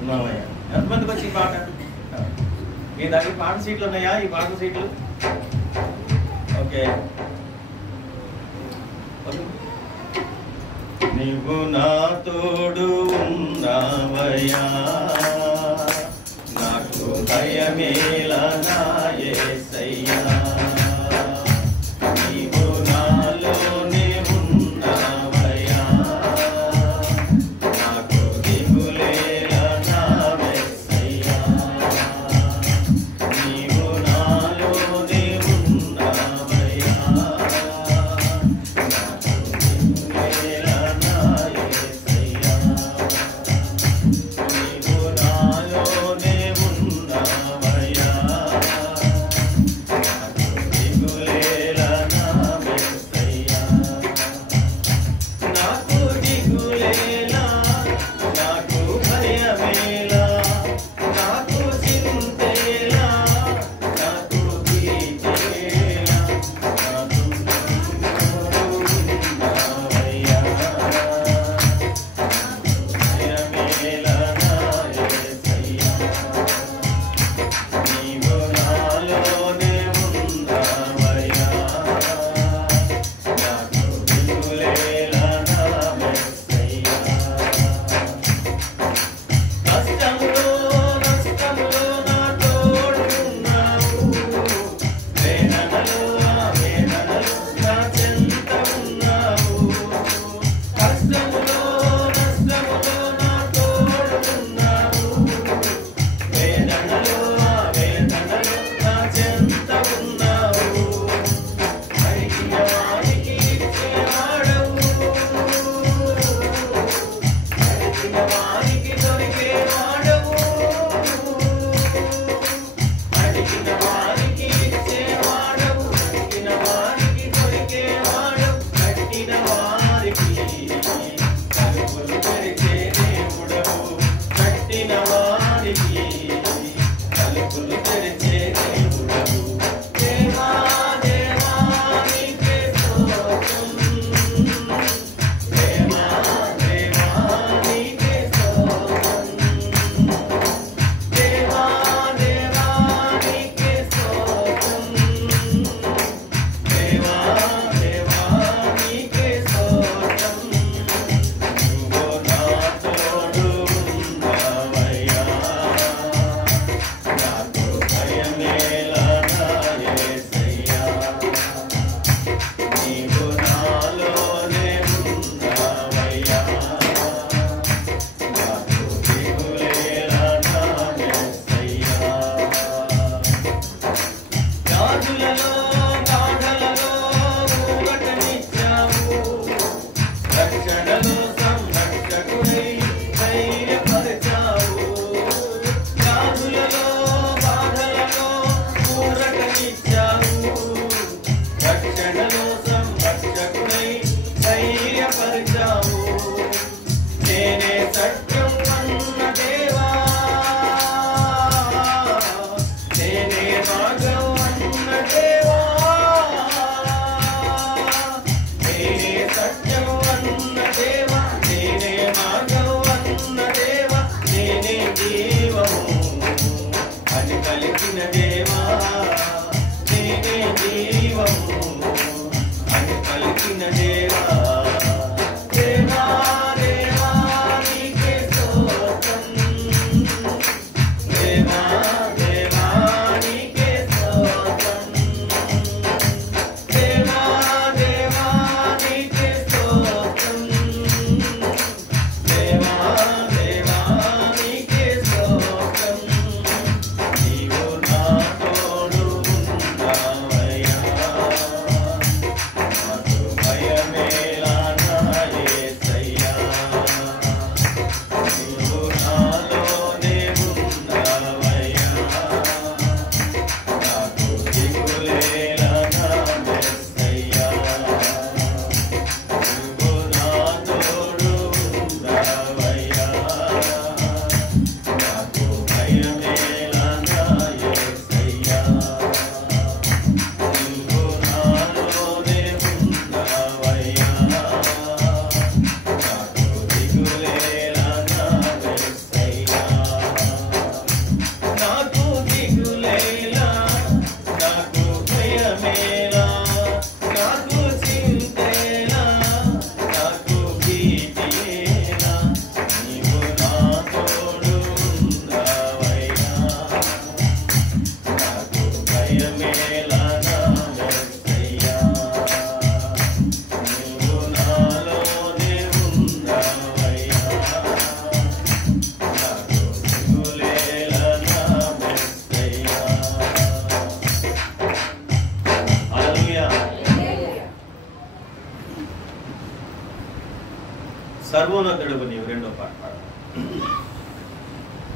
ఉన్నావయ్యా. ఎంతమందికి వచ్చి ఈ పాట? మీ దగ్గర పాట సీట్లు ఉన్నాయా? ఈ పాట సీట్లు ఓకే. నీవు నా తోడు ఉన్నావయ్యా, నాకు భయమేలా నా యేసయ్యా. నీవు నాలోనే ఉన్నావయ్యా, నాకు దిగులేలా నా యేసయ్యా. నీవు నాలోనే ఉన్నావయ్యా, నాకు దిగులేలా నా యేసయ్యా. నీవు నాలోనే ఉన్నావయ్యా, నాకు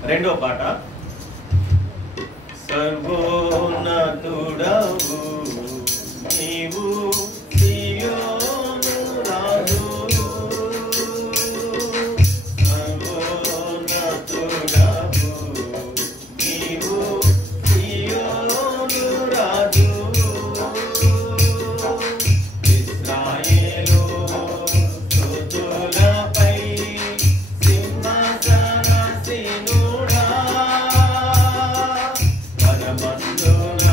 రెండో పాట సర్వోన్నతుడవు నీవు సియోను రాజు సర్వోన్నతుడవు నీవు సియోను రాజు ఇశ్రాయేలు స్తుతులపై సింహాసనాసీనుడా పరమందున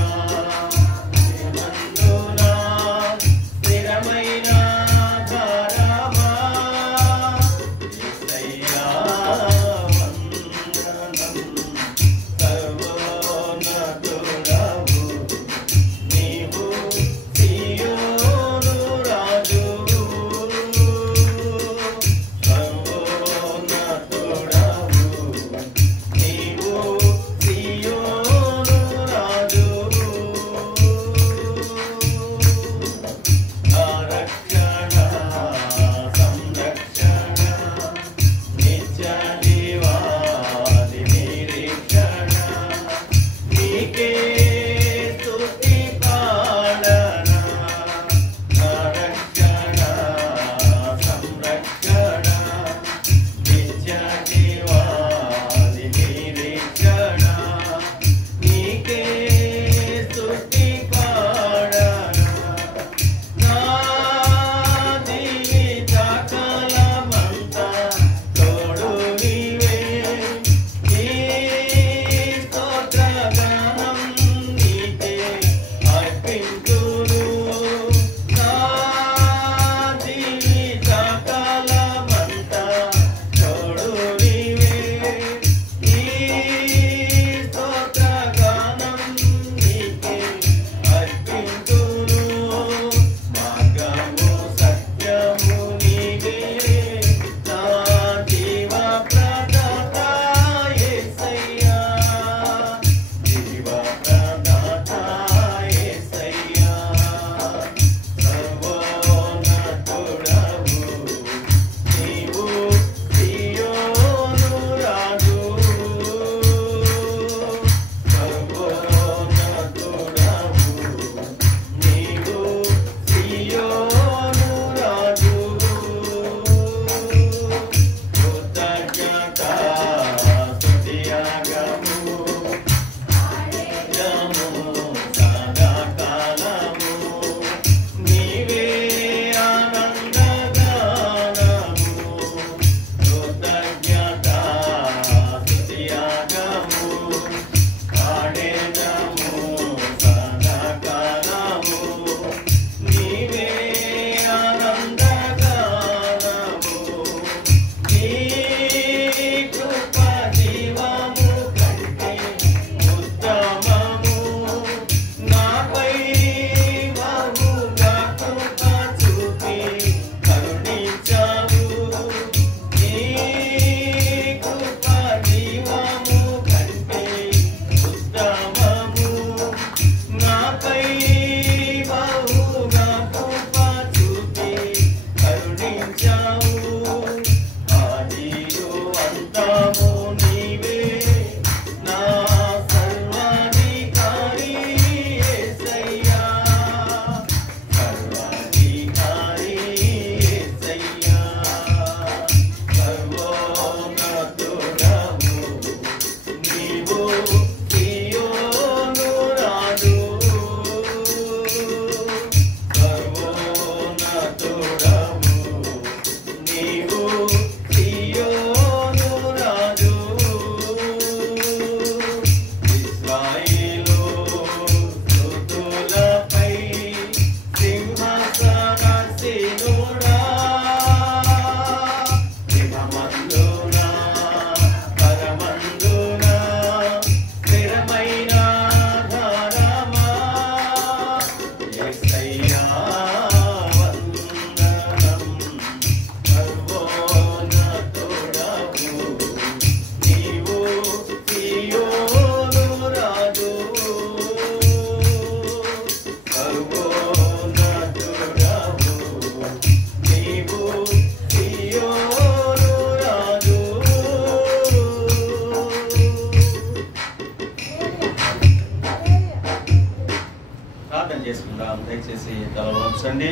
దయచేసి తలవంచండి.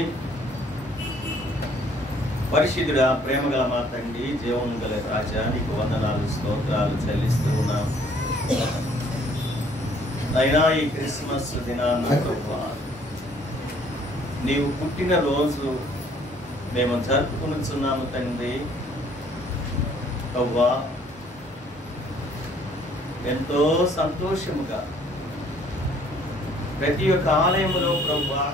పరిశుద్ధుడా, ప్రేమగల మా తండ్రి, జీవం గల రాజా, నీకు వందనాలు స్తోత్రాలు చెల్లిస్తూ ఉన్నాం. అయినా ఈ క్రిస్మస్ దినాన ప్రభువా, నీవు పుట్టిన రోజు మేము జరుపుకునిచున్నాము తండ్రి. ప్రభువా, ఎంతో సంతోషముగా ప్రతి ఒక్క ఆలయములో ప్రభువా,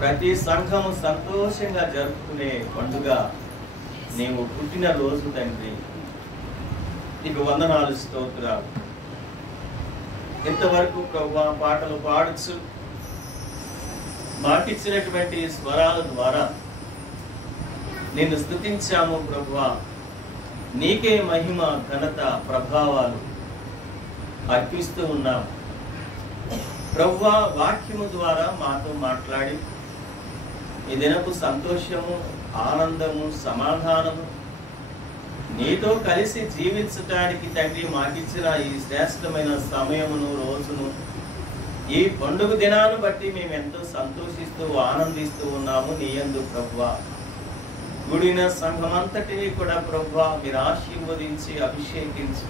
ప్రతి సంఘము సంతోషంగా జరుపుకునే పండుగ నీవు పుట్టిన రోజు తండ్రి. నీకు వందనాలు స్తోత్రాలు. ఇంతవరకు ప్రభువా పాటలు పాడచ్చు, మాటిచ్చినటువంటి స్వరాల ద్వారా నిన్ను స్తుతించాము ప్రభువా. నీకే మహిమ, ఘనత, ప్రభావాలు అర్పిస్తూ ఉన్నాము ప్రభువా. వాక్యము ద్వారా మాతో మాట్లాడి ఈ దినపు సంతోషము, ఆనందము, సమాధానము నీతో కలిసి జీవించటానికి తండ్రి మాకిచ్చిన ఈ శ్రేష్టమైన సమయమును, రోజును, ఈ పండుగ దినాన్ని బట్టి మేము ఎంతో సంతోషిస్తూ ఆనందిస్తూ ఉన్నాము నీ యందు ప్రభువా. కూడిన సంఘమంతటిని కూడా ప్రభువా మీరు ఆశీర్వదించి అభిషేకించి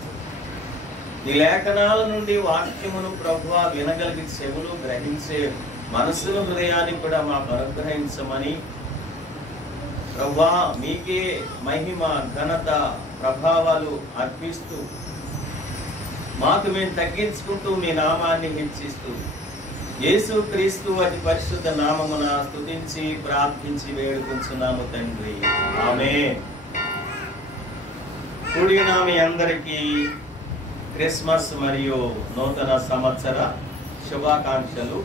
నీ లేఖనాల నుండి వాక్యమును ప్రభువా వినగలిగి చెవులు గ్రహించే మనస్సును, హృదయాన్ని కూడా మాకు అనుగ్రహించమని ప్రభువా మీకే మహిమ, ఘనత, ప్రభావాలు అర్పిస్తూ మాకు మేము తగ్గించుకుంటూ మీ నామాన్ని హెచ్చిస్తూ యేసు క్రీస్తు అతి పరిశుద్ధ నామమున స్తుతించి ప్రార్థించి వేడుకుంటున్నాము తండ్రి, ఆమేన్. కూడిన మీ అందరికీ క్రిస్మస్ మరియు నూతన సంవత్సర శుభాకాంక్షలు.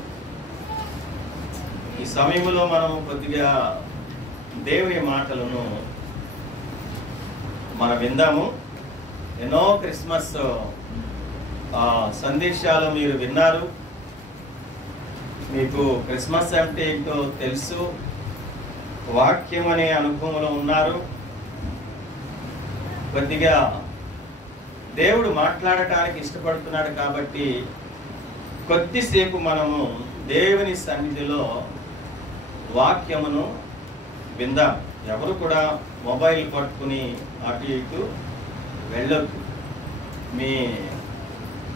ఈ సమయంలో మనం కొద్దిగా దేవుని మాటలను మనం విందాము. ఎన్నో క్రిస్మస్ సందేశాలు మీరు విన్నారు. మీకు క్రిస్మస్ అంటే ఏంటో తెలుసు, వాక్యం అనే అనుభవంలో ఉన్నారు. కొద్దిగా దేవుడు మాట్లాడటానికి ఇష్టపడుతున్నాడు కాబట్టి కొద్దిసేపు మనము దేవుని సన్నిధిలో వాక్యమును విందాం. ఎవరు కూడా మొబైల్ పట్టుకుని అటు ఇటు వెళ్ళొద్దు. మీ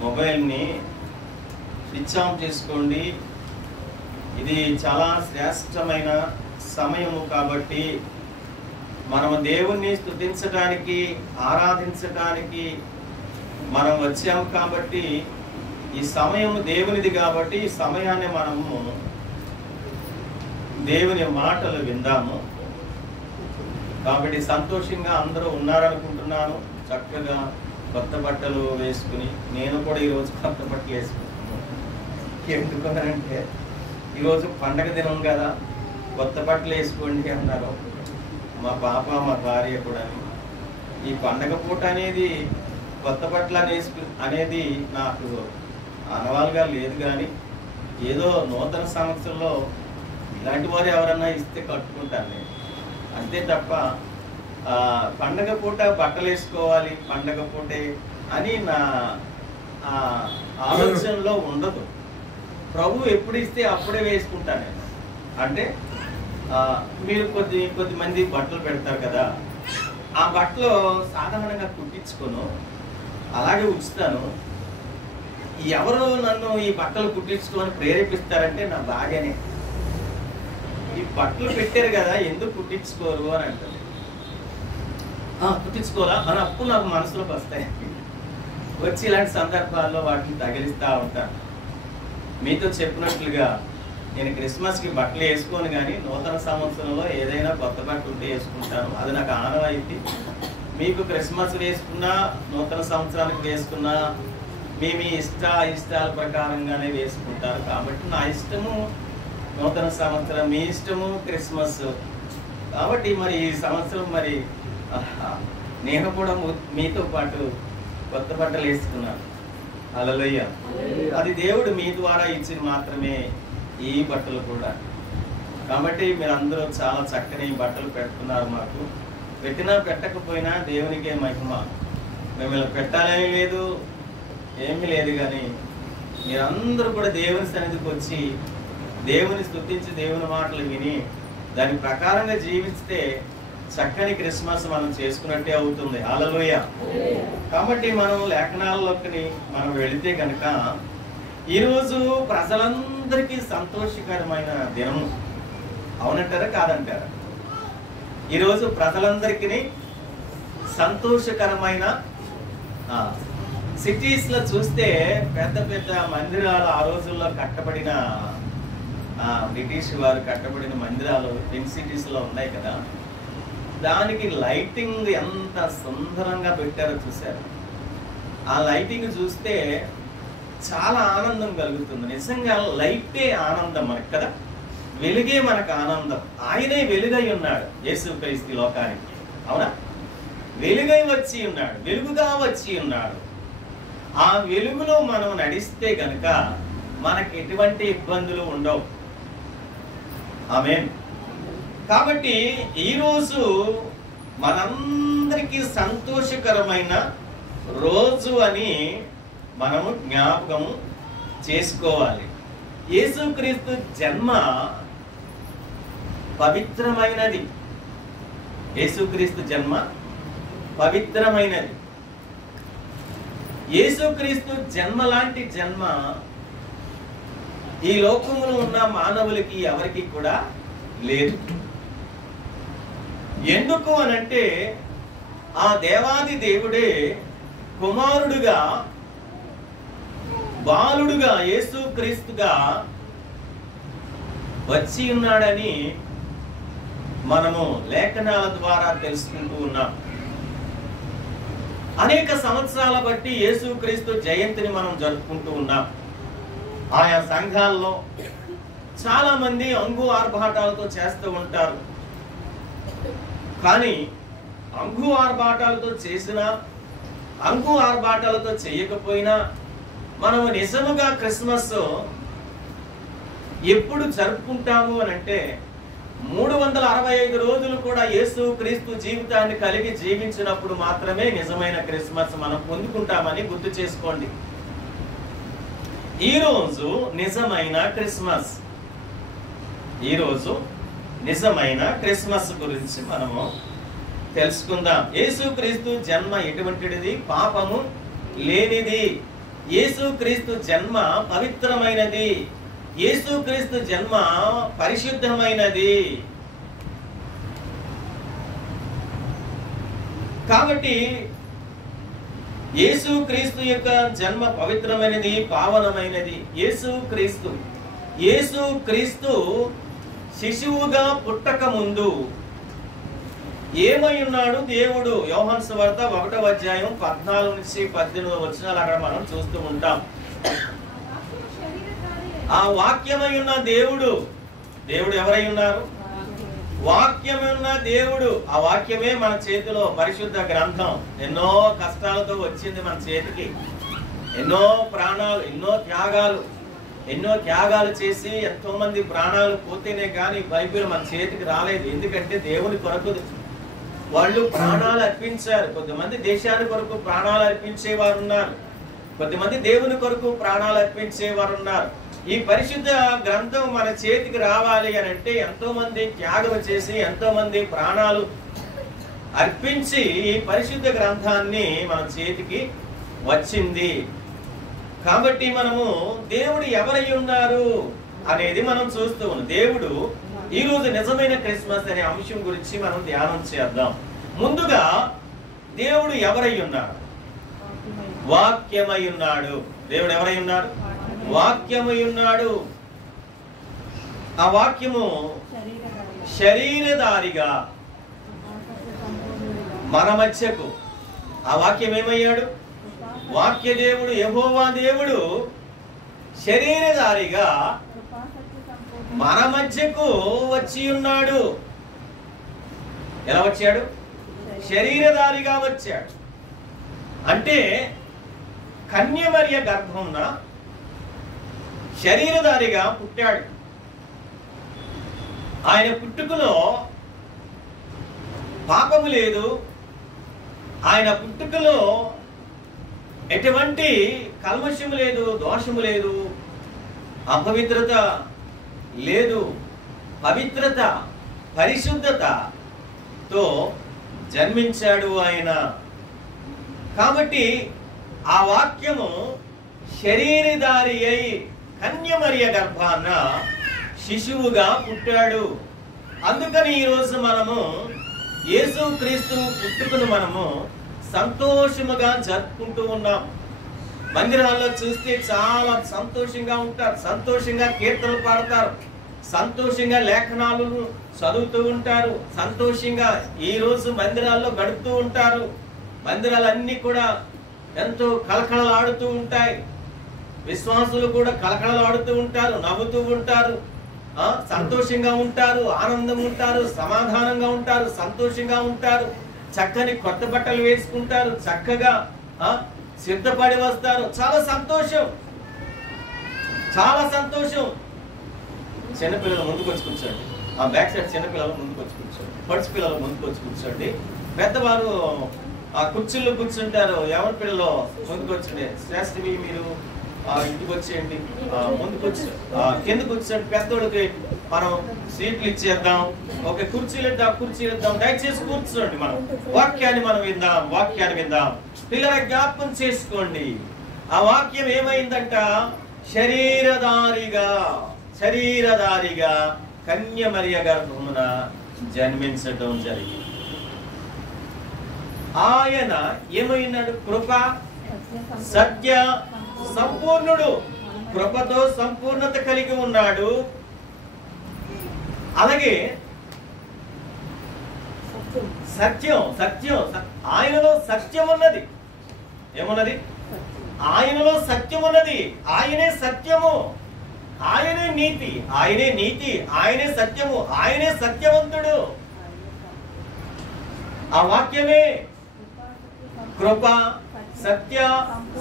మొబైల్ని స్విచ్ ఆఫ్ చేసుకోండి. ఇది చాలా శ్రేష్టమైన సమయము కాబట్టి మనము దేవుణ్ణి స్తుతించడానికి, ఆరాధించడానికి మనం వచ్చాము కాబట్టి ఈ సమయము దేవునిది కాబట్టి ఈ సమయాన్ని మనము దేవుని మాటలు విందాము. కాబట్టి సంతోషంగా అందరూ ఉన్నారనుకుంటున్నాను. చక్కగా కొత్త బట్టలు వేసుకుని, నేను కూడా ఈరోజు కొత్త బట్టలు వేసుకుంటున్నాను. ఎందుకంటే ఈరోజు పండగ దినం కదా, కొత్త బట్టలు వేసుకోండి అన్నారు మా పాప, మా భార్య కూడా. ఈ పండగ పూట అనేది కొత్త బట్టలు అనేది నాకు అనవాలుగా లేదు, కానీ ఏదో నూతన సంవత్సరంలో ఇలాంటి వారు ఎవరన్నా ఇస్తే కట్టుకుంటాను నేను, అంతే తప్ప పండగ పూట బట్టలు వేసుకోవాలి పండగ పూటే అని నా ఆలోచనలో ఉండదు. ప్రభు ఎప్పుడు ఇస్తే అప్పుడే వేసుకుంటాను నేను. అంటే మీరు కొద్ది మంది బట్టలు పెడతారు కదా, ఆ బట్టలు సాధారణంగా కుట్టించుకోను, అలాగే ఉంచుతాను. ఎవరు నన్ను ఈ బట్టలు కుట్టించుకోని ప్రేరేపిస్తారంటే నా భార్యనే. ఈ బట్టలు పెట్టారు కదా, ఎందుకు కుట్టించుకోరు అని అంటారు. కుట్టించుకోరా అని అప్పుడు నాకు మనసులోకి వస్తాయి. వచ్చి ఇలాంటి సందర్భాల్లో వాటిని తగిలిస్తూ ఉంటాను. మీతో చెప్పినట్లుగా నేను క్రిస్మస్కి బట్టలు వేసుకోను, కానీ నూతన సంవత్సరంలో ఏదైనా కొత్త బట్టలు ఉంటే వేసుకుంటాను. అది నాకు ఆనవాయితీ. మీకు క్రిస్మస్ వేసుకున్నా, నూతన సంవత్సరానికి వేసుకున్నా మీ ఇష్టాల ప్రకారంగానే వేసుకుంటారు. కాబట్టి నా ఇష్టము నూతన సంవత్సరం, మీ ఇష్టము క్రిస్మస్. కాబట్టి మరి ఈ సంవత్సరం మరి నేను కూడా మీతో పాటు కొత్త బట్టలు వేసుకున్నాను. హల్లెలూయా. అది దేవుడు మీ ద్వారా ఇచ్చిన మాత్రమే ఈ బట్టలు కూడా. కాబట్టి మీరందరూ చాలా చక్కని బట్టలు పెడుతున్నారు. మాకు పెట్టినా పెట్టకపోయినా దేవునికే మహిమ. మిమ్మల్ని పెట్టాలని లేదు, ఏమీ లేదు, కానీ మీరందరూ కూడా దేవుని సన్నిధికి వచ్చి దేవుని స్తుతించి దేవుని మాటలు విని దాని ప్రకారంగా జీవిస్తే చక్కని క్రిస్మస్ మనం చేసుకున్నట్టే అవుతుంది. హల్లెలూయా. కాబట్టి మనం లేఖనాల్లోకి మనం వెళితే కనుక ఈరోజు ప్రజలందరికీ సంతోషకరమైన దినము. అవునంటారా కాదంటారా? ఈరోజు ప్రజలందరికీ సంతోషకరమైన సిటీస్ లో చూస్తే పెద్ద పెద్ద మందిరాలు ఆ రోజుల్లో కట్టబడిన బ్రిటిష్ వారు కట్టబడిన మందిరాలు ట్విన్ సిటీస్ లో ఉన్నాయి కదా, దానికి లైటింగ్ ఎంత సుందరంగా పెట్టారో చూశారు. ఆ లైటింగ్ చూస్తే చాలా ఆనందం కలుగుతుంది. నిజంగా లైటే ఆనందం మనకు కదా, వెలుగే మనకు ఆనందం. ఆయనే వెలుగై ఉన్నాడు యేసుక్రీస్తు లోకానికి. అవునా? వెలుగై వచ్చి ఉన్నాడు, వెలుగుగా వచ్చి ఉన్నాడు. ఆ వెలుగులో మనం నడిస్తే గనుక మనకి ఎటువంటి ఇబ్బందులు ఉండవు. ఆమేన్. కాబట్టి ఈరోజు మనందరికీ సంతోషకరమైన రోజు అని మనము జ్ఞాపకం చేసుకోవాలి. యేసుక్రీస్తు జన్మ పవిత్రమైనది. యేసుక్రీస్తు జన్మ పవిత్రమైనది. యేసుక్రీస్తు జన్మ లాంటి జన్మ ఈ లోకంలో ఉన్న మానవులకి ఎవరికి కూడా లేదు. ఎందుకు అనంటే ఆ దేవాది దేవుడే కుమారుడుగా బాలుడుగా యేసుక్రీస్తుగా వచ్చి ఉన్నాడని మనము లేఖనాల ద్వారా తెలుసుకుంటూ ఉన్నాం. అనేక సంవత్సరాల బట్టి యేసుక్రీస్తు జయంతిని మనం జరుపుకుంటూ ఉన్నాం. ఆయా సంఘాల్లో చాలా మంది అంగు ఆర్భాటాలతో చేస్తూ ఉంటారు. కానీ అంగు ఆర్భాటాలతో చేసినా అంగు ఆర్భాటాలతో చేయకపోయినా మనము నిజముగా క్రిస్మస్ ఎప్పుడు జరుపుకుంటాము అని అంటే 365 రోజులు కూడా యేసు క్రీస్తు జీవితాన్ని కలిగి జీవించినప్పుడు మాత్రమే నిజమైన క్రిస్మస్ మనం పొందుకుంటామని గుర్తు చేసుకోండి. ఈరోజు నిజమైన క్రిస్మస్. ఈరోజు నిజమైన క్రిస్మస్ గురించి మనము తెలుసుకుందాం. యేసుక్రీస్తు జన్మ ఎటువంటిది? పాపము లేనిది. యేసుక్రీస్తు జన్మ పవిత్రమైనది. యేసుక్రీస్తు జన్మ పరిశుద్ధమైనది. కాబట్టి యేసుక్రీస్తు యొక్క జన్మ పవిత్రమైనది, పావనమైనది. యేసుక్రీస్తు శిశువుగా పుట్టక ముందు ఏమై ఉన్నాడు దేవుడు? యోహాను సువార్త 1వ అధ్యాయం 14 నుంచి 18 వచనాలు అక్కడ మనం చూస్తూ ఉంటాం. ఆ వాక్యమై ఉన్న దేవుడు ఎవరై ఉన్నారు? వాక్యమై ఉన్న దేవుడు. ఆ వాక్యమే మన చేతిలో పరిశుద్ధ గ్రంథం. ఎన్నో కష్టాలతో వచ్చింది మన చేతికి. ఎన్నో ప్రాణాలు, ఎన్నో త్యాగాలు చేసి ఎంతో మంది ప్రాణాలు పోతేనే కానీ బైబిల్ మన చేతికి రాలేదు. ఎందుకంటే దేవుని కొరకు వాళ్ళు ప్రాణాలు అర్పించారు. కొంతమంది దేశాన్ని కొరకు ప్రాణాలు అర్పించేవారు ఉన్నారు, కొంతమంది దేవుని కొరకు ప్రాణాలు అర్పించేవారు ఉన్నారు. ఈ పరిశుద్ధ గ్రంథం మన చేతికి రావాలి అని అంటే ఎంతో మంది త్యాగం చేసి ఎంతో మంది ప్రాణాలు అర్పించి ఈ పరిశుద్ధ గ్రంథాన్ని మన చేతికి వచ్చింది. కాబట్టి మనము దేవుడు ఎవరై ఉన్నారు అనేది మనం చూస్తూ ఉన్నాం. దేవుడు ఈ రోజు నిజమైన క్రిస్మస్ అనే అంశం గురించి మనం ధ్యానం చేద్దాం. ముందుగా దేవుడు ఎవరై ఉన్నాడు? వాక్యమై ఉన్నాడు. దేవుడు ఎవరై ఉన్నాడు? వాక్యమై ఉన్నాడు. ఆ వాక్యము శరీరధారిగా మన మధ్యకు. ఆ వాక్యం ఏమయ్యాడు? వాక్య దేవుడు యెహోవా దేవుడు శరీరధారిగా మన మధ్యకు వచ్చి ఉన్నాడు. ఎలా వచ్చాడు? శరీరధారిగా వచ్చాడు. అంటే కన్యమర్య గర్భంన శరీరధారిగా పుట్టాడు. ఆయన పుట్టుకలో పాపము లేదు. ఆయన పుట్టుకలో ఎటువంటి కల్మషము లేదు, దోషము లేదు, అపవిత్రత లేదు. పవిత్రత, పరిశుద్ధతతో జన్మించాడు ఆయన. కాబట్టి ఆ వాక్యము శరీరధారి అయి కన్యమరియ గర్భాన శిశువుగా పుట్టాడు. అందుకని ఈరోజు మనము యేసుక్రీస్తు పుట్టుకను మనము సంతోషముగా జరుపుకుంటూ ఉన్నాం. మందిరాల్లో చూస్తే చాలా సంతోషంగా ఉంటారు, సంతోషంగా కీర్తనలు పాడతారు, సంతోషంగా లేఖనాలు చదువుతూ ఉంటారు, సంతోషంగా ఈ రోజు మందిరాల్లో గడుపుతూ ఉంటారు. మందిరాలన్నీ కూడా ఎంతో కలకలలాడుతూ ఉంటాయి. విశ్వాసులు కూడా కలకలలాడుతూ ఉంటారు, నవ్వుతూ ఉంటారు, సంతోషంగా ఉంటారు, ఆనందం ఉంటారు, సమాధానంగా ఉంటారు, సంతోషంగా ఉంటారు. చక్కని కొత్త బట్టలు వేసుకుంటారు, చక్కగా సిద్ధపడి వస్తారు. చాలా సంతోషం, చాలా సంతోషం. చిన్నపిల్లలు ముందుకు వచ్చి కూర్చోండి. ఆ బ్యాక్ సైడ్ చిన్నపిల్లలు ముందుకు వచ్చి కూర్చోండి, పడుచు పిల్లలు ముందుకు వచ్చి కూర్చోండి. పెద్దవారు ఆ కుర్చీల్లో కూర్చుంటారు. ఎవరి పిల్లలు ముందుకు వచ్చండి. శ్రేష్ఠవి మీరు ఇంటికి వచ్చేయండి, ముందుకు వచ్చి కిందకు వచ్చేయండి. పెద్దోళ్ళకి మనం సీట్లు ఇచ్చేద్దాం, ఒక కుర్చీలు ఇద్దాం. దయచేసి కూర్చోండి. మనం వాక్యాన్ని విందాం. పిల్లల జ్ఞాపకం చేసుకోండి. ఆ వాక్యం ఏమైందంట? శరీరధారిగా కన్యమరియ గర్భమున జన్మించడం జరిగింది. ఆయన ఏమైనాడు? కృప, సత్య సంపూర్ణుడు. కృపతో సంపూర్ణత కలిగి ఉన్నాడు. అలాగే సత్యం ఆయనలో సత్యం ఉన్నది. ఏమున్నది? ఆయనలో సత్యం ఉన్నది. ఆయనే సత్యము, ఆయనే నీతి, ఆయనే సత్యము, ఆయనే సత్యవంతుడు. ఆ వాక్యమే కృప, సత్య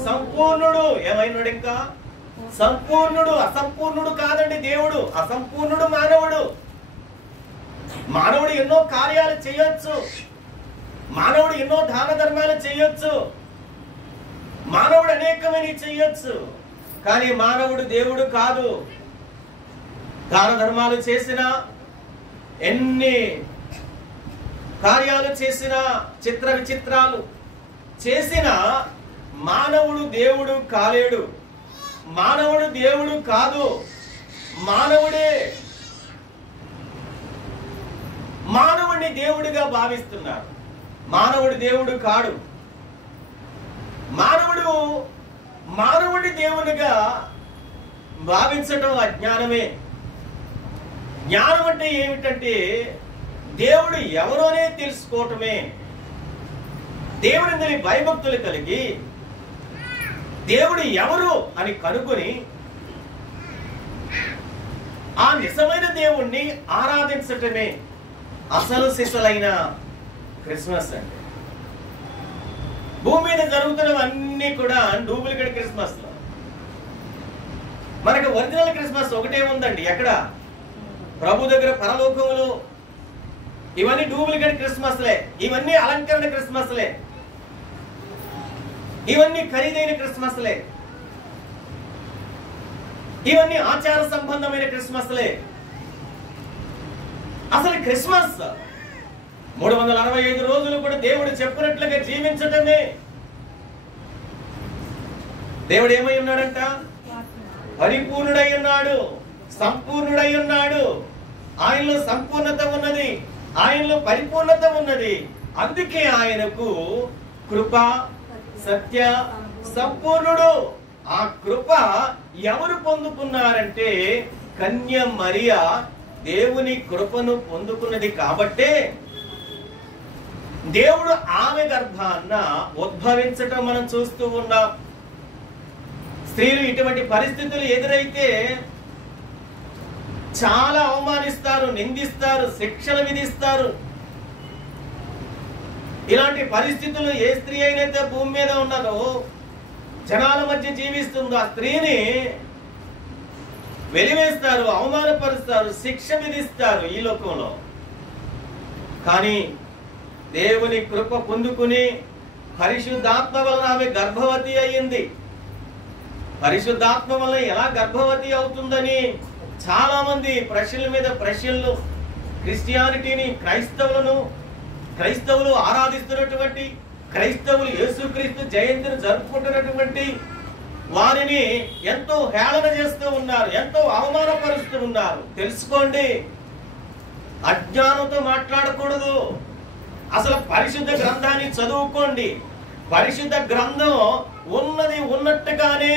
సంపూర్ణుడు. ఏమైనాడు? ఇంకా సంపూర్ణుడు. అసంపూర్ణుడు కాదండి దేవుడు, అసంపూర్ణుడు మానవుడు. మానవుడు ఎన్నో కార్యాలు చేయొచ్చు, మానవుడు ఎన్నో దాన ధర్మాలు చేయొచ్చు, మానవుడు అనేకమైన చేయొచ్చు. కానీ మానవుడు దేవుడు కాదు. దాన ధర్మాలు చేసినా, ఎన్ని కార్యాలు చేసినా, చిత్ర విచిత్రాలు చేసినా మానవుడు దేవుడు కాలేడు. మానవుడు దేవుడు కాదు, మానవుడిని దేవుడిగా భావిస్తున్నారు. మానవుడు దేవుడు కాడు. మానవుడి దేవునిగా భావించడం అజ్ఞానమే. జ్ఞానం అంటే ఏమిటంటే దేవుడు ఎవరోనే తెలుసుకోవటమే. దేవుడి భయభక్తులు కలిగి దేవుడు ఎవరు అని కనుగొని ఆ నిజమైన దేవుణ్ణి ఆరాధించటమే అసలు సిసలైన క్రిస్మస్ అంటే. భూమి మీద జరుగుతున్నవన్నీ కూడా డూప్లికేట్ క్రిస్మస్. మనకు ఒరిజినల్ క్రిస్మస్ ఒకటే ఉందండి. ఎక్కడ? ప్రభు దగ్గర పరలోకములు. ఇవన్నీ డూప్లికేట్ క్రిస్మస్లే, ఇవన్నీ అలంకరణ క్రిస్మస్లే, ఇవన్నీ ఖరీదైన క్రిస్మస్లే, ఇవన్నీ ఆచార సంబంధమైన క్రిస్మస్లే. అసలు క్రిస్మస్ 365 రోజులు కూడా దేవుడు చెప్పినట్లుగా జీవించటమే. దేవుడు ఏమై ఉన్నాడంట? పరిపూర్ణుడై ఉన్నాడు, సంపూర్ణుడై ఉన్నాడు. ఆయనలో సంపూర్ణత ఉన్నది, ఆయనలో పరిపూర్ణత ఉన్నది. అందుకే ఆయనకు కృప, సత్య సంపూర్ణుడు. ఆ కృప ఎవరు పొందుకున్నారంటే కన్య మరియ దేవుని కృపను పొందుకున్నది. కాబట్టే దేవుడు ఆమె గర్భాన్న ఉద్భవించటం మనం చూస్తూ ఉన్నాం. స్త్రీలు ఇటువంటి పరిస్థితులు ఎదురైతే చాలా అవమానిస్తారు, నిందిస్తారు, శిక్షలు విధిస్తారు. ఇలాంటి పరిస్థితులు ఏ స్త్రీ అయినైతే భూమి మీద ఉన్నదో, జనాల మధ్య జీవిస్తుందో, ఆ స్త్రీని వెలివేస్తారు, అవమానపరుస్తారు, శిక్ష విధిస్తారు ఈ లోకంలో. కానీ దేవుని కృప పొందుకుని పరిశుద్ధాత్మ వలన ఆమె గర్భవతి అయ్యింది. పరిశుద్ధాత్మ వలన ఎలా గర్భవతి అవుతుందని చాలా మంది ప్రశ్నల మీద ప్రశ్నలు క్రిస్టియానిటీని, క్రైస్తవులు ఆరాధిస్తున్నటువంటి, క్రైస్తవులు యేసుక్రీస్తు జయంతిని జరుపుకుంటున్నటువంటి వారిని ఎంతో హేళన చేస్తూ ఉన్నారు, ఎంతో అవమానపరుస్తూ ఉన్నారు. తెలుసుకోండి, అజ్ఞానంతో మాట్లాడకూడదు. అసలు పరిశుద్ధ గ్రంథాన్ని చదువుకోండి. పరిశుద్ధ గ్రంథం ఉన్నది ఉన్నట్టుగానే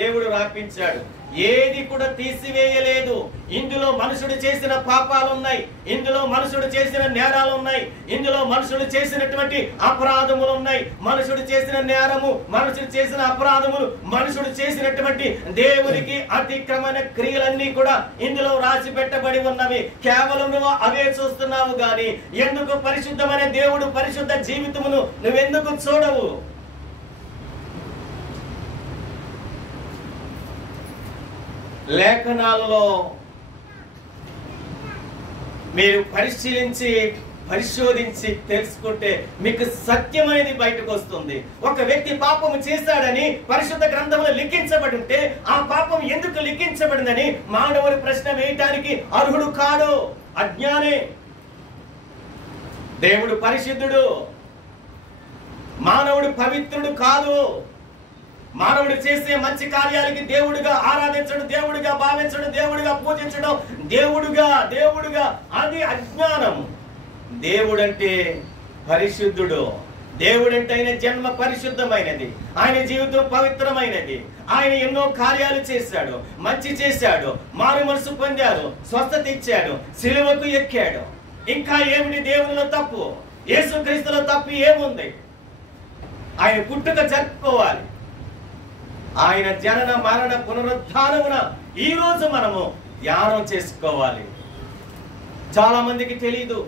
దేవుడు రాపించాడు, ఏది కూడా తీసివేయలేదు. ఇందులో మనుషుడు చేసిన పాపాలు ఉన్నాయి, ఇందులో మనుషుడు చేసిన నేరాలు ఉన్నాయి, ఇందులో మనుషుడు చేసినటువంటి అపరాధములు ఉన్నాయి. మనుషుడు చేసిన నేరము, మనుషుడు చేసిన అపరాధములు, మనుషుడు చేసినటువంటి దేవునికి అతిక్రమణ క్రియలన్నీ కూడా ఇందులో రాసి పెట్టబడి ఉన్నవి. కేవలం నువ్వు అవే చూస్తున్నావు గాని ఎందుకు పరిశుద్ధమైన దేవుడు పరిశుద్ధ జీవితమును నువ్వెందుకు చూడవు? లేఖనాలలో మీరు పరిశోధించి తెలుసుకుంటే మీకు సత్యమైనది బయటకు వస్తుంది. ఒక వ్యక్తి పాపము చేశాడని పరిశుద్ధ గ్రంథంలో లిఖించబడి ఉంటే ఆ పాపం ఎందుకు లిఖించబడిందని మానవుడి ప్రశ్న వేయటానికి అర్హుడు కాడు, అజ్ఞానే. దేవుడు పరిశుద్ధుడు, మానవుడు పవిత్రుడు కాదు. మానవుడు చేసే మంచి కార్యాలకి దేవుడిగా ఆరాధించడం, దేవుడిగా భావించడం, దేవుడిగా పూజించడం, దేవుడుగా అది అజ్ఞానం. దేవుడంటే పరిశుద్ధుడు. దేవుడంటే ఆయన జన్మ పరిశుద్ధమైనది, ఆయన జీవితం పవిత్రమైనది. ఆయన ఎన్నో కార్యాలు చేశాడు, మంచి చేశాడు, మారు మనసు పొందాడు, స్వస్థత ఇచ్చాడు, సిలువకు ఎక్కాడు. ఇంకా ఏమిటి దేవునిలో తప్పు? యేసుక్రీస్తులో తప్పు ఏముంది? ఆయన పుట్టుక జరుపుకోవాలి. ఆయన జనన మరణ పునరుద్ధానమున ఈ రోజు మనము ధ్యానం చేసుకోవాలి. చాలా మందికి తెలియదు.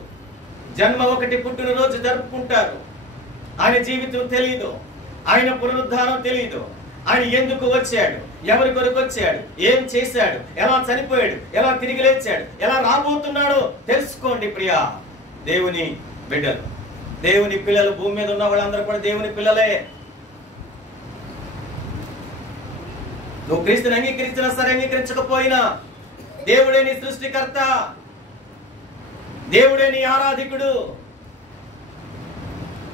జన్మ ఒకటి, పుట్టినరోజు జరుపుకుంటారు, ఆయన జీవితం తెలియదు, ఆయన పునరుద్ధానం తెలియదు, ఆయన ఎందుకు వచ్చాడు, ఎవరి కొరకు వచ్చాడు, ఏం చేశాడు, ఎలా చనిపోయాడు, ఎలా తిరిగి లేచాడు, ఎలా రాబోతున్నాడో తెలుసుకోండి. ప్రియా దేవుని బిడ్డలు, దేవుని పిల్లలు, భూమి మీద ఉన్న వాళ్ళందరూ కూడా దేవుని పిల్లలే. నువ్వు క్రీస్తుని అంగీకరించినా సరే, అంగీకరించకపోయినా దేవుడే నీ సృష్టికర్త, దేవుడే నీ ఆరాధికుడు.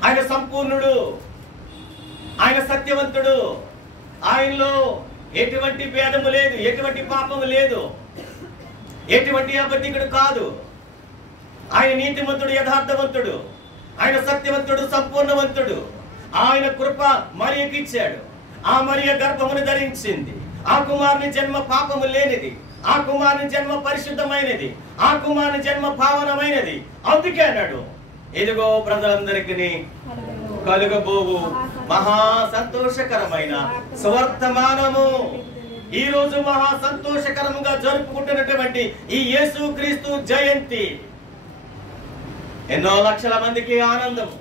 ఆయన సంపూర్ణుడు, ఆయన సత్యవంతుడు, ఆయనలో ఎటువంటి భేదము లేదు, ఎటువంటి పాపము లేదు, ఎటువంటి అబద్ధికుడు కాదు. ఆయన నీతిమంతుడు, యథార్థవంతుడు, ఆయన సత్యవంతుడు, సంపూర్ణవంతుడు. ఆయన కృప మరియకి ఇచ్చాడు, ఆ మరియ గర్భమును ధరించింది. ఆ కుమారుని జన్మ పాపము లేనిది, ఆ కుమారుని జన్మ పరిశుద్ధమైనది, ఆ కుమారుని జన్మ పావనమైనది. అందుకే అన్నాడు, ఇదిగో ప్రజలందరికీ కలుగబోవు మహా సంతోషకరమైన సువర్తమానము. ఈ రోజు మహా సంతోషకరముగా జరుపుకుంటున్నటువంటి ఈ యేసుక్రీస్తు జయంతి ఎన్నో లక్షల మందికి ఆనందము,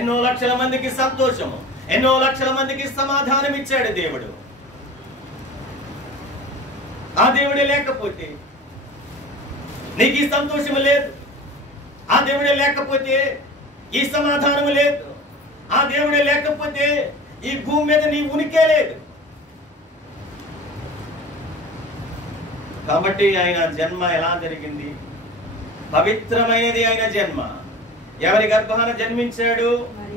ఎన్నో లక్షల మందికి సంతోషము, ఎన్నో లక్షల మందికి సమాధానం ఇచ్చాడు దేవుడు. ఆ దేవుడే లేకపోతే నీకు ఈ సంతోషము లేదు, ఆ దేవుడే లేకపోతే ఈ సమాధానము లేదు, ఆ దేవుడే లేకపోతే ఈ భూమి మీద నీ ఉనికే లేదు. కాబట్టి ఆయన జన్మ ఎలా జరిగింది? పవిత్రమైనది ఆయన జన్మ. ఎవరి గర్భాన జన్మించాడు?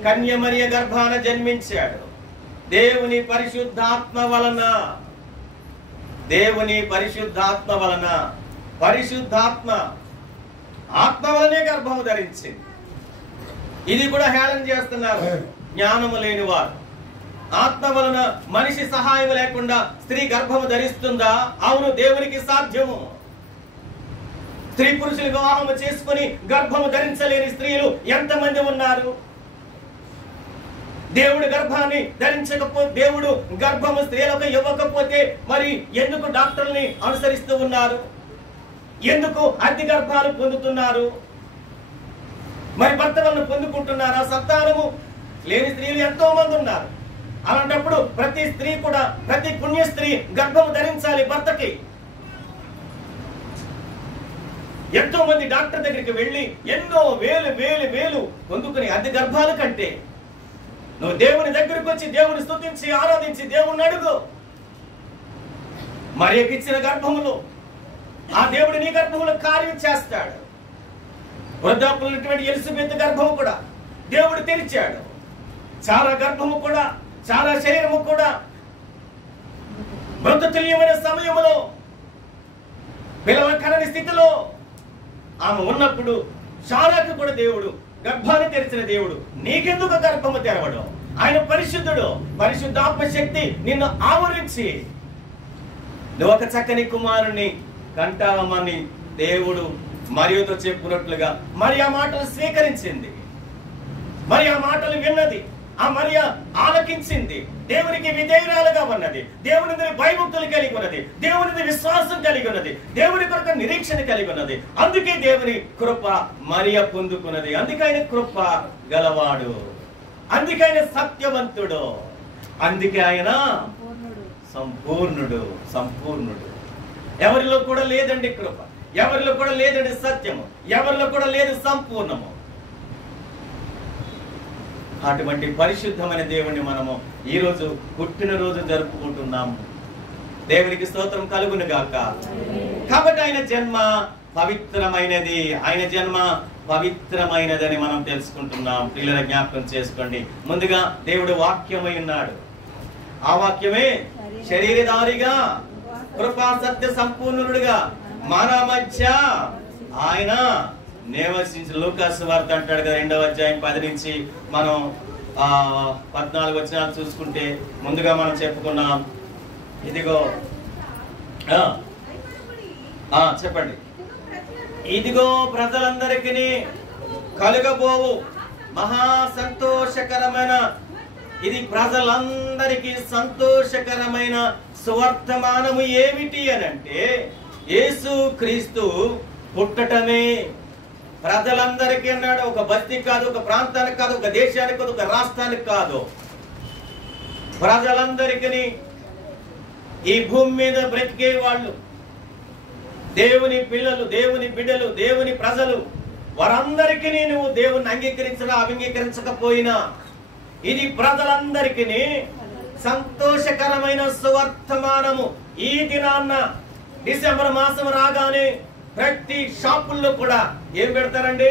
కన్య మరియ గర్భాన జన్మించాడు. దేవుని పరిశుద్ధాత్మ వలన, దేవుని పరిశుద్ధాత్మ వలన, పరిశుద్ధాత్మ ఆత్మ వలనే గర్భము ధరించింది. ఇది కూడా హేళన చేస్తున్నారు జ్ఞానము లేని వారు. ఆత్మ వలన మనిషి సహాయం లేకుండా స్త్రీ గర్భము ధరిస్తుందా? అవును, దేవునికి సాధ్యము. స్త్రీ పురుషులు వివాహము చేసుకుని గర్భము ధరించలేని స్త్రీలు ఎంతమంది ఉన్నారు? దేవుడు గర్భాన్ని ధరించకపోతే, దేవుడు గర్భము స్త్రీలకు ఇవ్వకపోతే మరి ఎందుకు డాక్టర్ని అనుసరిస్తూ ఉన్నారు? ఎందుకు అతి గర్భాలు పొందుతున్నారు? మరి భర్త వలన పొందుకుంటున్నారా? సంతానము లేని స్త్రీలు ఎంతో మంది ఉన్నారు. అలాంటప్పుడు ప్రతి స్త్రీ కూడా, ప్రతి పుణ్య స్త్రీ గర్భము ధరించాలి భర్తకి. ఎంతో మంది డాక్టర్ దగ్గరికి వెళ్ళి ఎన్నో వేలు పొందుకుని అతి గర్భాల కంటే నువ్వు దేవుని దగ్గరికి వచ్చి దేవుని స్తుతించి ఆరాధించి దేవుణ్ణి అడుగు. మరియకిచ్చిన గర్భములో ఆ దేవుడు నీ గర్భంలో కార్యం చేస్తాడు. వృద్ధాపులైనటువంటి ఎలిజబెత్ గర్భము కూడా దేవుడు తెరిచాడు. చాలా గర్భము కూడా, చాలా శరీరము కూడా మృతతుల్యమైన సమయంలో పిల్లల కనని స్థితిలో ఆమె ఉన్నప్పుడు శారాకు కూడా దేవుడు గర్భాన్ని తెరిచిన దేవుడు. నీకెందుకు గర్భము తెరవడం? ఆయన పరిశుద్ధుడు. పరిశుద్ధాత్మ శక్తి నిన్ను ఆవరించి నువ్వు ఒక చక్కని కుమారుని కంటావమని దేవుడు మరియతో చెప్పుకున్నట్లుగా మరి ఆ మాటలు స్వీకరించింది. మరి ఆ మాటలు విన్నది. ఆ మరియ ఆలకించింది. దేవునికి విధేయురాలుగా ఉన్నది. దేవుని మీద భయభక్తులు కలిగి ఉన్నది. దేవుని మీద విశ్వాసం కలిగి ఉన్నది. దేవుని కొరకు నిరీక్షణ కలిగి ఉన్నది. అందుకే దేవుని కృప మరియ పొందుకున్నది. అందుకే ఆయన కృప గలవాడు. అందుకే ఆయన సత్యవంతుడు. అందుకే ఆయన సంపూర్ణుడు. సంపూర్ణుడు. ఎవరిలో కూడా లేదండి కృప, ఎవరిలో కూడా లేదండి సత్యము, ఎవరిలో కూడా లేదు సంపూర్ణము. అటువంటి పరిశుద్ధమైన దేవుణ్ణి మనము ఈరోజు పుట్టినరోజు జరుపుకుంటున్నాము. దేవునికి స్తోత్రం కలుగును గాక. కాబట్టి ఆయన జన్మ పవిత్రమైనది. ఆయన జన్మ పవిత్రమైనదని మనం తెలుసుకుంటున్నాం. పిల్లల జ్ఞాపకం చేసుకోండి. ముందుగా దేవుడు వాక్యమై ఉన్నాడు. ఆ వాక్యమే శరీరధారిగా కృపా సత్య సంపూర్ణుడుగా మన మధ్య ఆయన నివసించిన. లూకాసు వార్త అంటాడు కదా 2వ అధ్యాయం 10 నుంచి మనం 14 వచనాలు చూసుకుంటే ముందుగా మనం చెప్పుకున్నాం. ఇదిగో చెప్పండి. ఇదిగో ప్రజలందరికీ కలుగబోవు మహా సంతోషకరమైన, ఇది ప్రజలందరికీ సంతోషకరమైన సువర్తమానము ఏమిటి అని అంటే యేసు క్రీస్తు పుట్టటమే. ప్రజలందరికీ అన్నాడు. ఒక బస్తీ కాదు, ఒక ప్రాంతానికి కాదు, ఒక దేశానికి కాదు, ఒక రాష్ట్రానికి కాదు, ప్రజలందరికీ, ఈ భూమి మీద బ్రతికే వాళ్ళు, దేవుని పిల్లలు, దేవుని బిడ్డలు, దేవుని ప్రజలు, వారందరికీ నువ్వు దేవుని అంగీకరించినా అంగీకరించకపోయినా ఇది ప్రజలందరికీ సంతోషకరమైన సువర్తమానము. ఈ దినాన్న డిసెంబర్ మాసం రాగానే ప్రతి షాపుల్లో కూడా ఏం పెడతారండి?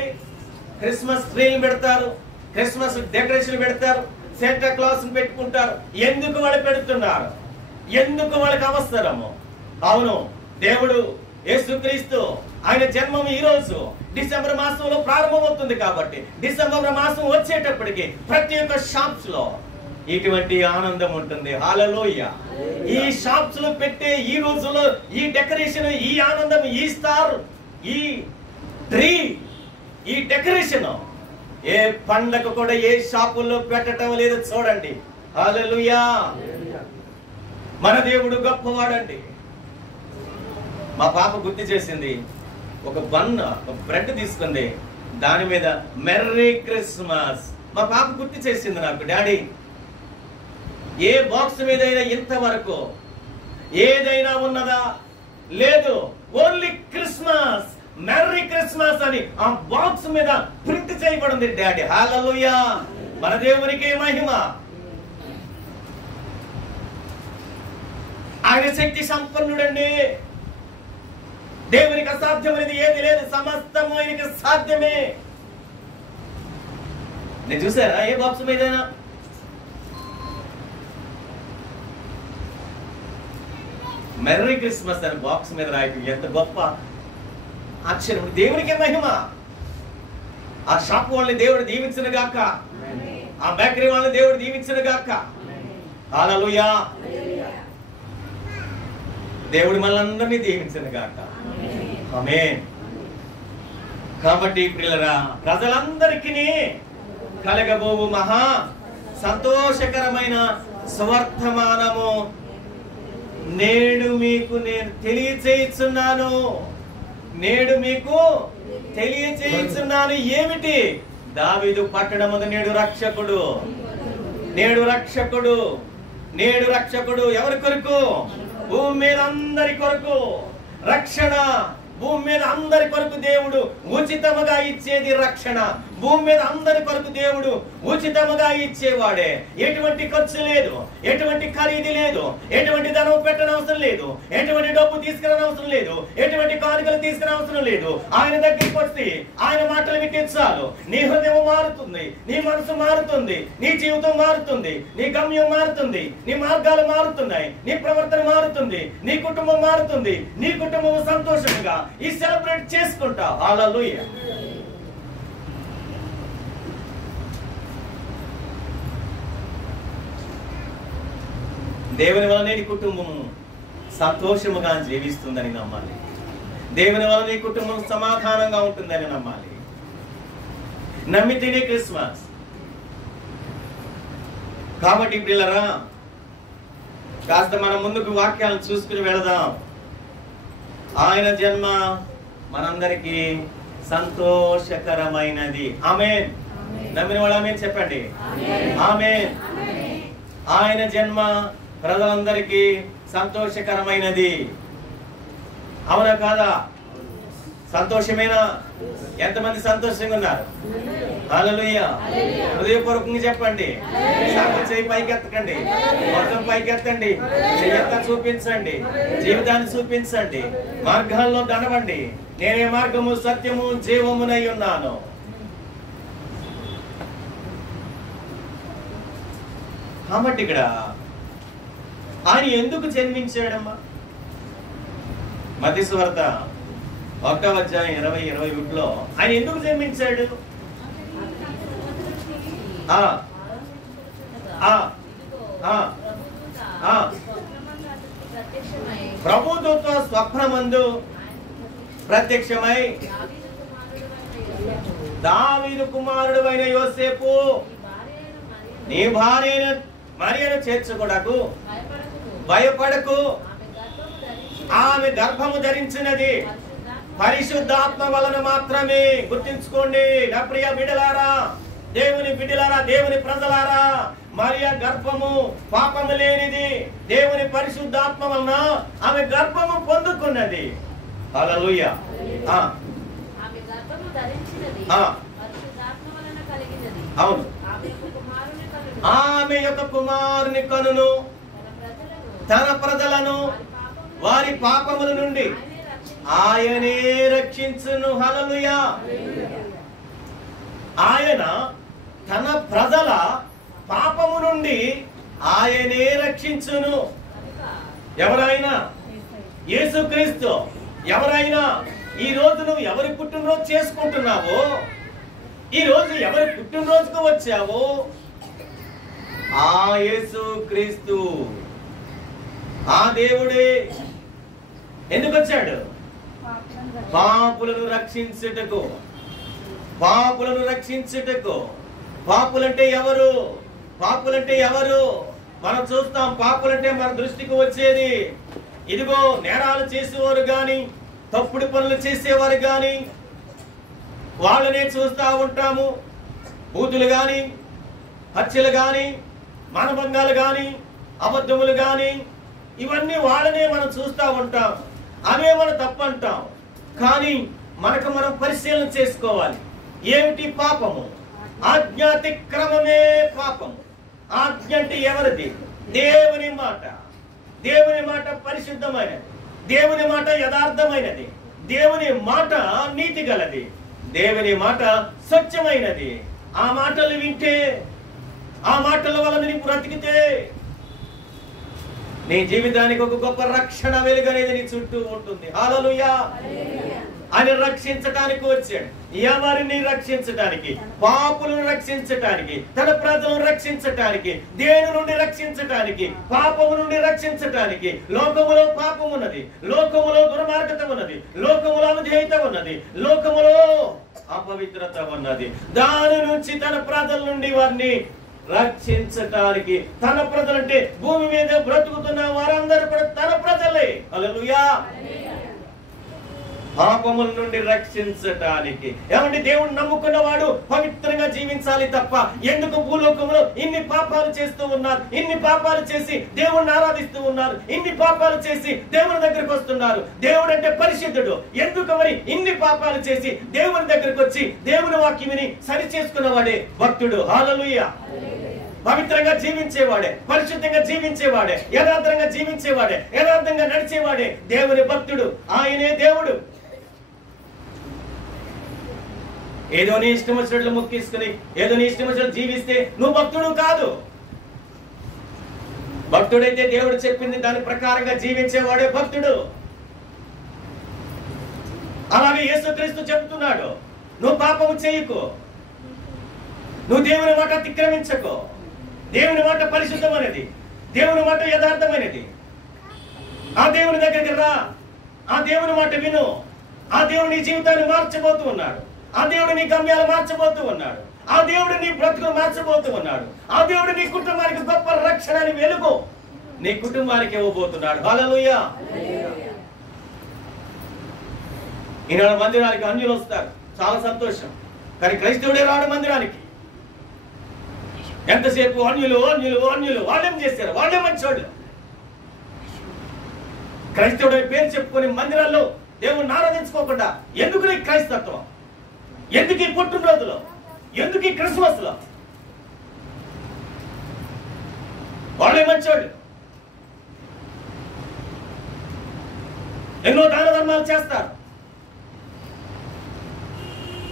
క్రిస్మస్ ట్రీలు పెడతారు, క్రిస్మస్ డెకరేషన్ పెడతారు, శాంటా క్లాస్ పెట్టుకుంటారు. ఎందుకు వాళ్ళు పెడుతున్నారు? ఎందుకు వాళ్ళకి అవసరము? అవును, దేవుడు యేసుక్రీస్తు ఆయన జన్మం ఈ రోజు డిసెంబర్ మాసంలో ప్రారంభమవుతుంది. కాబట్టి డిసెంబర్ మాసం వచ్చేటప్పటికి ప్రతి ఒక్క షాప్స్ లో ఇటువంటి ఆనందం ఉంటుంది. హల్లెలూయా. ఈ షాప్స్ లో పెట్టే ఈ రోజులో ఈ డెకరేషన్, ఈ ఆనందం, ఈ స్టార్, ఈ ట్రీ, ఈ డెకరేషన్ ఏ పండగ కూడా ఏ షాపుల్లో పెట్టడం లేదు. చూడండి. హల్లెలూయా. మన దేవుడు గొప్పవాడండి. మా పాప గుర్తు చేసింది, ఒక బ్రెడ్ తీసుకుంది, దాని మీద మెర్రీ క్రిస్మస్. మా పాప గుర్తు చేసింది నాకు, డాడీ ఏ బాక్స్ మీద అయినా ఇంతవరకు ఏదైనా ఉన్నదా? లేదు. ఓన్లీ క్రిస్మస్, మెర్రీ క్రిస్మస్ అని ఆ బాక్స్ మీద ప్రింట్ చేయబడింది డాడీ. హల్లెలూయా. మన దేవునికి మహిమ. ఆయన శక్తి సంపన్నుడండి. దేవునికి అసాధ్యమైనది ఏది లేదు. సమస్తము ఆయనకి సాధ్యమే. నేను చూసారా ఏ బాక్స్ మీద? మెర్రీ క్రిస్మస్ అని బాక్స్ మీద రాయటం ఎంత గొప్ప అక్షరం. దేవునికి మహిమ. ఆ షాప్ వాళ్ళని దేవుడు దీవించును గాక, ఆ బేకరీ వాళ్ళని దేవుడు దీవించును గాక. హల్లెలూయా. దేవుడు మనందరినీ దీవించును గాక. ఆమేన్. కాబట్టి ప్రియులారా, ప్రజలందరికీ కలగబోవు మహా సంతోషకరమైన సువర్తమానము నేడు మీకు నేను తెలియచేయుచున్నాను. నేడు మీకు తెలియచేయుచున్నాను. ఏమిటి? దావీదు పట్టణమున నేడు రక్షకుడు. నేడు రక్షకుడు. నేడు రక్షకుడు. ఎవరి కొరకు? భూమి మీద అందరి కొరకు రక్షణ. భూమి మీద అందరి కొరకు దేవుడు ఉచితముగా ఇచ్చేది రక్షణ. భూమి మీద అందరి కొరకు దేవుడు ఉచితముగా ఇచ్చేవాడే. ఎటువంటి ఖర్చు లేదు, ఎటువంటి ఖరీదు లేదు, ఎటువంటి ధనం పెట్టనవసరం లేదు, ఎటువంటి డబ్బు తీసుకురానవసరం లేదు, ఎటువంటి కానుకలు తీసుకురావసరం లేదు. ఆయన దగ్గరికి వస్తే ఆయన మాటలు వింటే చాలు, నీ హృదయం మారుతుంది, నీ మనసు మారుతుంది, నీ జీవితం మారుతుంది, నీ గమ్యం మారుతుంది, నీ మార్గాలు మారుతున్నాయి, నీ ప్రవర్తన మారుతుంది, నీ కుటుంబం మారుతుంది, నీ కుటుంబం సంతోషంగా ఈ సెలబ్రేట్ చేసుకుంటా. హల్లెలూయా. దేవుని వలన నీ కుటుంబము సంతోషముగా జీవిస్తుందని నమ్మాలి. దేవుని వలన నీ కుటుంబం సమాధానంగా ఉంటుందని నమ్మాలి. నమ్మితేనే క్రిస్మస్. కాబట్టి పిల్లరా, కాస్త మనం ముందుకు వాక్యాలను చూసుకుని వెళదాం. ఆయన జన్మ మనందరికీ సంతోషకరమైనది. ఆమేన్. నమ్మిన వాళ్ళు ఆమేన్ చెప్పండి. ఆమేన్. ఆయన జన్మ ప్రజలందరికీ సంతోషకరమైనది. అవునా కాదా? సంతోషమేనా? ఎంతమంది సంతోషంగా ఉన్నారు? హల్లెలూయా. హృదయపూర్వకంగా చెప్పండి. సాకు చేయి పైకెత్తకండి, మొత్తం పైకెత్తండి, చెయ్యంతా చూపించండి, జీవితాన్ని చూపించండి, మార్గాల్లో నడవండి. నేనే మార్గము సత్యము జీవమునై ఉన్నాను. కాబట్టి ఇక్కడ ఆయన ఎందుకు జన్మించాడమ్మా? మత్తయి సువార్త 1వ అధ్యాయం 20-21లో ఆయన ఎందుకు జన్మించాడు? ప్రభుదూత స్వప్నమందు ప్రత్యక్షమై, దావీదు కుమారుడు అయిన యోసేపు, నీ భార్య మరియను చేర్చుకొనకు, భయపడకు, ఆమె గర్భము ధరించినది పరిశుద్ధాత్మ వలన మాత్రమే. గుర్తించుకోండి నా ప్రియ బిడ్డలారా, దేవుని బిడ్డలారా, దేవుని ప్రజలారా, మరియ గర్భము పాపము లేనిది. దేవుని పరిశుద్ధాత్మ వలన ఆమె గర్భము పొందుకున్నది. హల్లెలూయా. అవును. ఆమె యొక్క కుమారుని కనును, తన ప్రజలను వారి పాపముల నుండి ఆయనే రక్షించును. హల్లెలూయా. ఆయన తన ప్రజల పాపము నుండి ఆయనే రక్షించును. ఎవరైనా యేసుక్రీస్తు. ఎవరైనా ఈ రోజు నువ్వు ఎవరి పుట్టినరోజు చేసుకుంటున్నావో, ఈ రోజు ఎవరి పుట్టినరోజుకు వచ్చావో, ఆ యేసుక్రీస్తు, ఆ దేవుడే. ఎందుకు వచ్చాడు? పాపులను రక్షించుటకు. పాపులను రక్షించుటకు. పాపులంటే ఎవరు? పాపులంటే ఎవరు? మనం చూస్తాం, పాపులంటే మన దృష్టికి వచ్చేది ఇదిగో నేరాలు చేసేవారు గాని, తప్పుడు పనులు చేసేవారు గాని, వాళ్ళనే చూస్తా ఉంటాము. బూతులు గాని, హత్యలు గాని, మానభంగాలు గాని, అబద్ధములు గాని, ఇవన్నీ వాళ్ళనే మనం చూస్తా ఉంటాం. అవే మనం తప్పంటాం. కానీ మనకు మనం పరిశీలన చేసుకోవాలి. ఏమిటి పాపము? ఆజ్ఞాతిక్రమమే పాపము. ఆజ్ఞ అంటే ఎవరిది? దేవుని మాట. దేవుని మాట పరిశుద్ధమైనది, దేవుని మాట యథార్థమైనది, దేవుని మాట నీతి గలది, దేవుని మాట స్వచ్ఛమైనది. ఆ మాటలు వింటే, ఆ మాటల వలన నీ బ్రతికితే నీ జీవితానికి ఒక గొప్ప రక్షణ వెలుగనేది నీ చుట్టూ ఉంటుంది. హల్లెలూయా. ఆయన రక్షించటానికి వచ్చాడు. ఎవరిని రక్షించటానికి? పాపులను రక్షించటానికి, తన ప్రజలను రక్షించటానికి. దేని నుండి రక్షించటానికి? పాపము నుండి రక్షించటానికి. లోకములో పాపం ఉన్నది, లోకములో దుర్మార్గత ఉన్నది, లోకములో అవిధేయత ఉన్నది, లోకములో అపవిత్రత ఉన్నది. దాని నుంచి తన ప్రజల నుండి వారిని రక్షించటానికి. తన ప్రజలంటే భూమి మీద బ్రతుకుతున్న వారందరూ కూడా తన ప్రజలే. హల్లెలూయా. పాపముల నుండి రక్షించటానికి. ఏమంటే దేవుడు నమ్ముకున్నవాడు పవిత్రంగా జీవించాలి తప్ప ఎందుకు భూలోకంలో ఇన్ని పాపాలు చేస్తూ ఉన్నారు, ఇన్ని పాపాలు చేసి దేవుణ్ణి ఆరాధిస్తూ ఉన్నారు, ఇన్ని పాపాలు చేసి దేవుని దగ్గరికి వస్తున్నారు. దేవుడు అంటే పరిశుద్ధుడు, ఎందుకు మరి ఇన్ని పాపాలు చేసి దేవుని దగ్గరికి వచ్చి దేవుని వాక్యమిని సరి చేసుకున్నవాడే భక్తుడు. హల్లెలూయా. పవిత్రంగా జీవించేవాడే, పరిశుద్ధంగా జీవించేవాడే, యథార్థంగా జీవించేవాడే, యథార్థంగా నడిచేవాడే దేవుని భక్తుడు. ఆయనే దేవుడు. ఏదో నీ ఇష్టం వచ్చినట్లు ముక్కిసుకుని ఏదో నీ ఇష్టం వచ్చినట్లు జీవిస్తే నువ్వు భక్తుడు కాదు. భక్తుడైతే దేవుడు చెప్పింది దాని ప్రకారంగా జీవించేవాడే భక్తుడు. అలాగే యేసుక్రీస్తు చెప్తున్నాడు, నువ్వు పాపము చేయకు, నువ్వు దేవుని మాట అతిక్రమించకు. దేవుని మాట పరిశుద్ధమైనది, దేవుని మాట యథార్థమైనది. ఆ దేవుని దగ్గరికి రా, ఆ దేవుని మాట విను. ఆ దేవుడు నీ జీవితాన్ని మార్చబోతూ ఉన్నాడు. ఆ దేవుడు నీ గమ్యాలు మార్చబోతూ ఉన్నాడు. ఆ దేవుడు నీ బ్రతుకును మార్చబోతూ ఉన్నాడు. ఆ దేవుడు నీ కుటుంబానికి గొప్ప రక్షణని వెలుగు నీ కుటుంబానికి ఇవ్వబోతున్నాడు. హల్లెలూయా. ఈనాడు మందిరానికి అన్యులు వస్తారు, చాలా సంతోషం. కానీ క్రైస్తవుడే రాడు మందిరానికి. ఎంతసేపు అన్యులు అన్యులు అన్యులు. వాళ్ళేం చేశారు? వాళ్ళే మంచోళ్ళు. క్రైస్తవుడు పేరు చెప్పుకొని మందిరాల్లో దేవుణ్ణి ఆరాధించుకోకుండా ఎందుకు నీ క్రైస్తత్వం? ఎందుకు ఈ పుట్టినరోజులో? ఎందుకు ఈ క్రిస్మస్ లో? వాళ్ళే మంచోళ్ళు. ఎన్నో దాన ధర్మాలు చేస్తారు.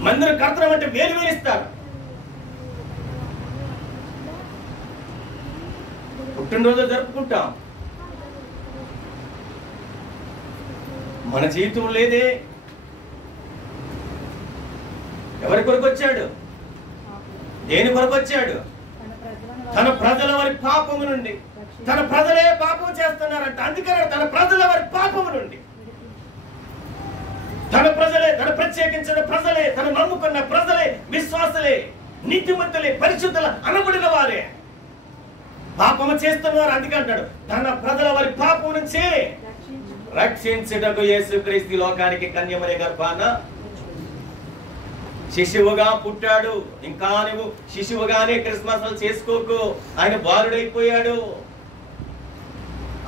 మందిరం కర్తనం అంటే వేలు వేలిస్తారు. పుట్టినరోజు జరుపుకుంటాం, మన జీవితం లేదే. ఎవరి కొరకు వచ్చాడు? దేని కొరకు వచ్చాడు? తన ప్రజల వారి పాపము నుండి. తన ప్రజలే పాపం చేస్తున్నారంట. అందుకనే తన ప్రజల వారి పాపము నుండి. తన ప్రజలే, తన ప్రత్యేకించిన ప్రజలే, తన నమ్ముకున్న ప్రజలే, విశ్వాసులే, నీతిమంతులే, పరిశుద్ధుల అనబడిన వారే పాపము చేస్తున్నారు. అందుకంటాడు తన ప్రజల వారి పాపం నుంచి రక్షించుటకు యేసుక్రీస్తు లోకానికి కన్యమరి గర్భాన శిశువుగా పుట్టాడు. ఇంకా నువ్వు శిశువుగానే క్రిస్మస్ చేసుకోకు. ఆయన బాలుడైపోయాడు.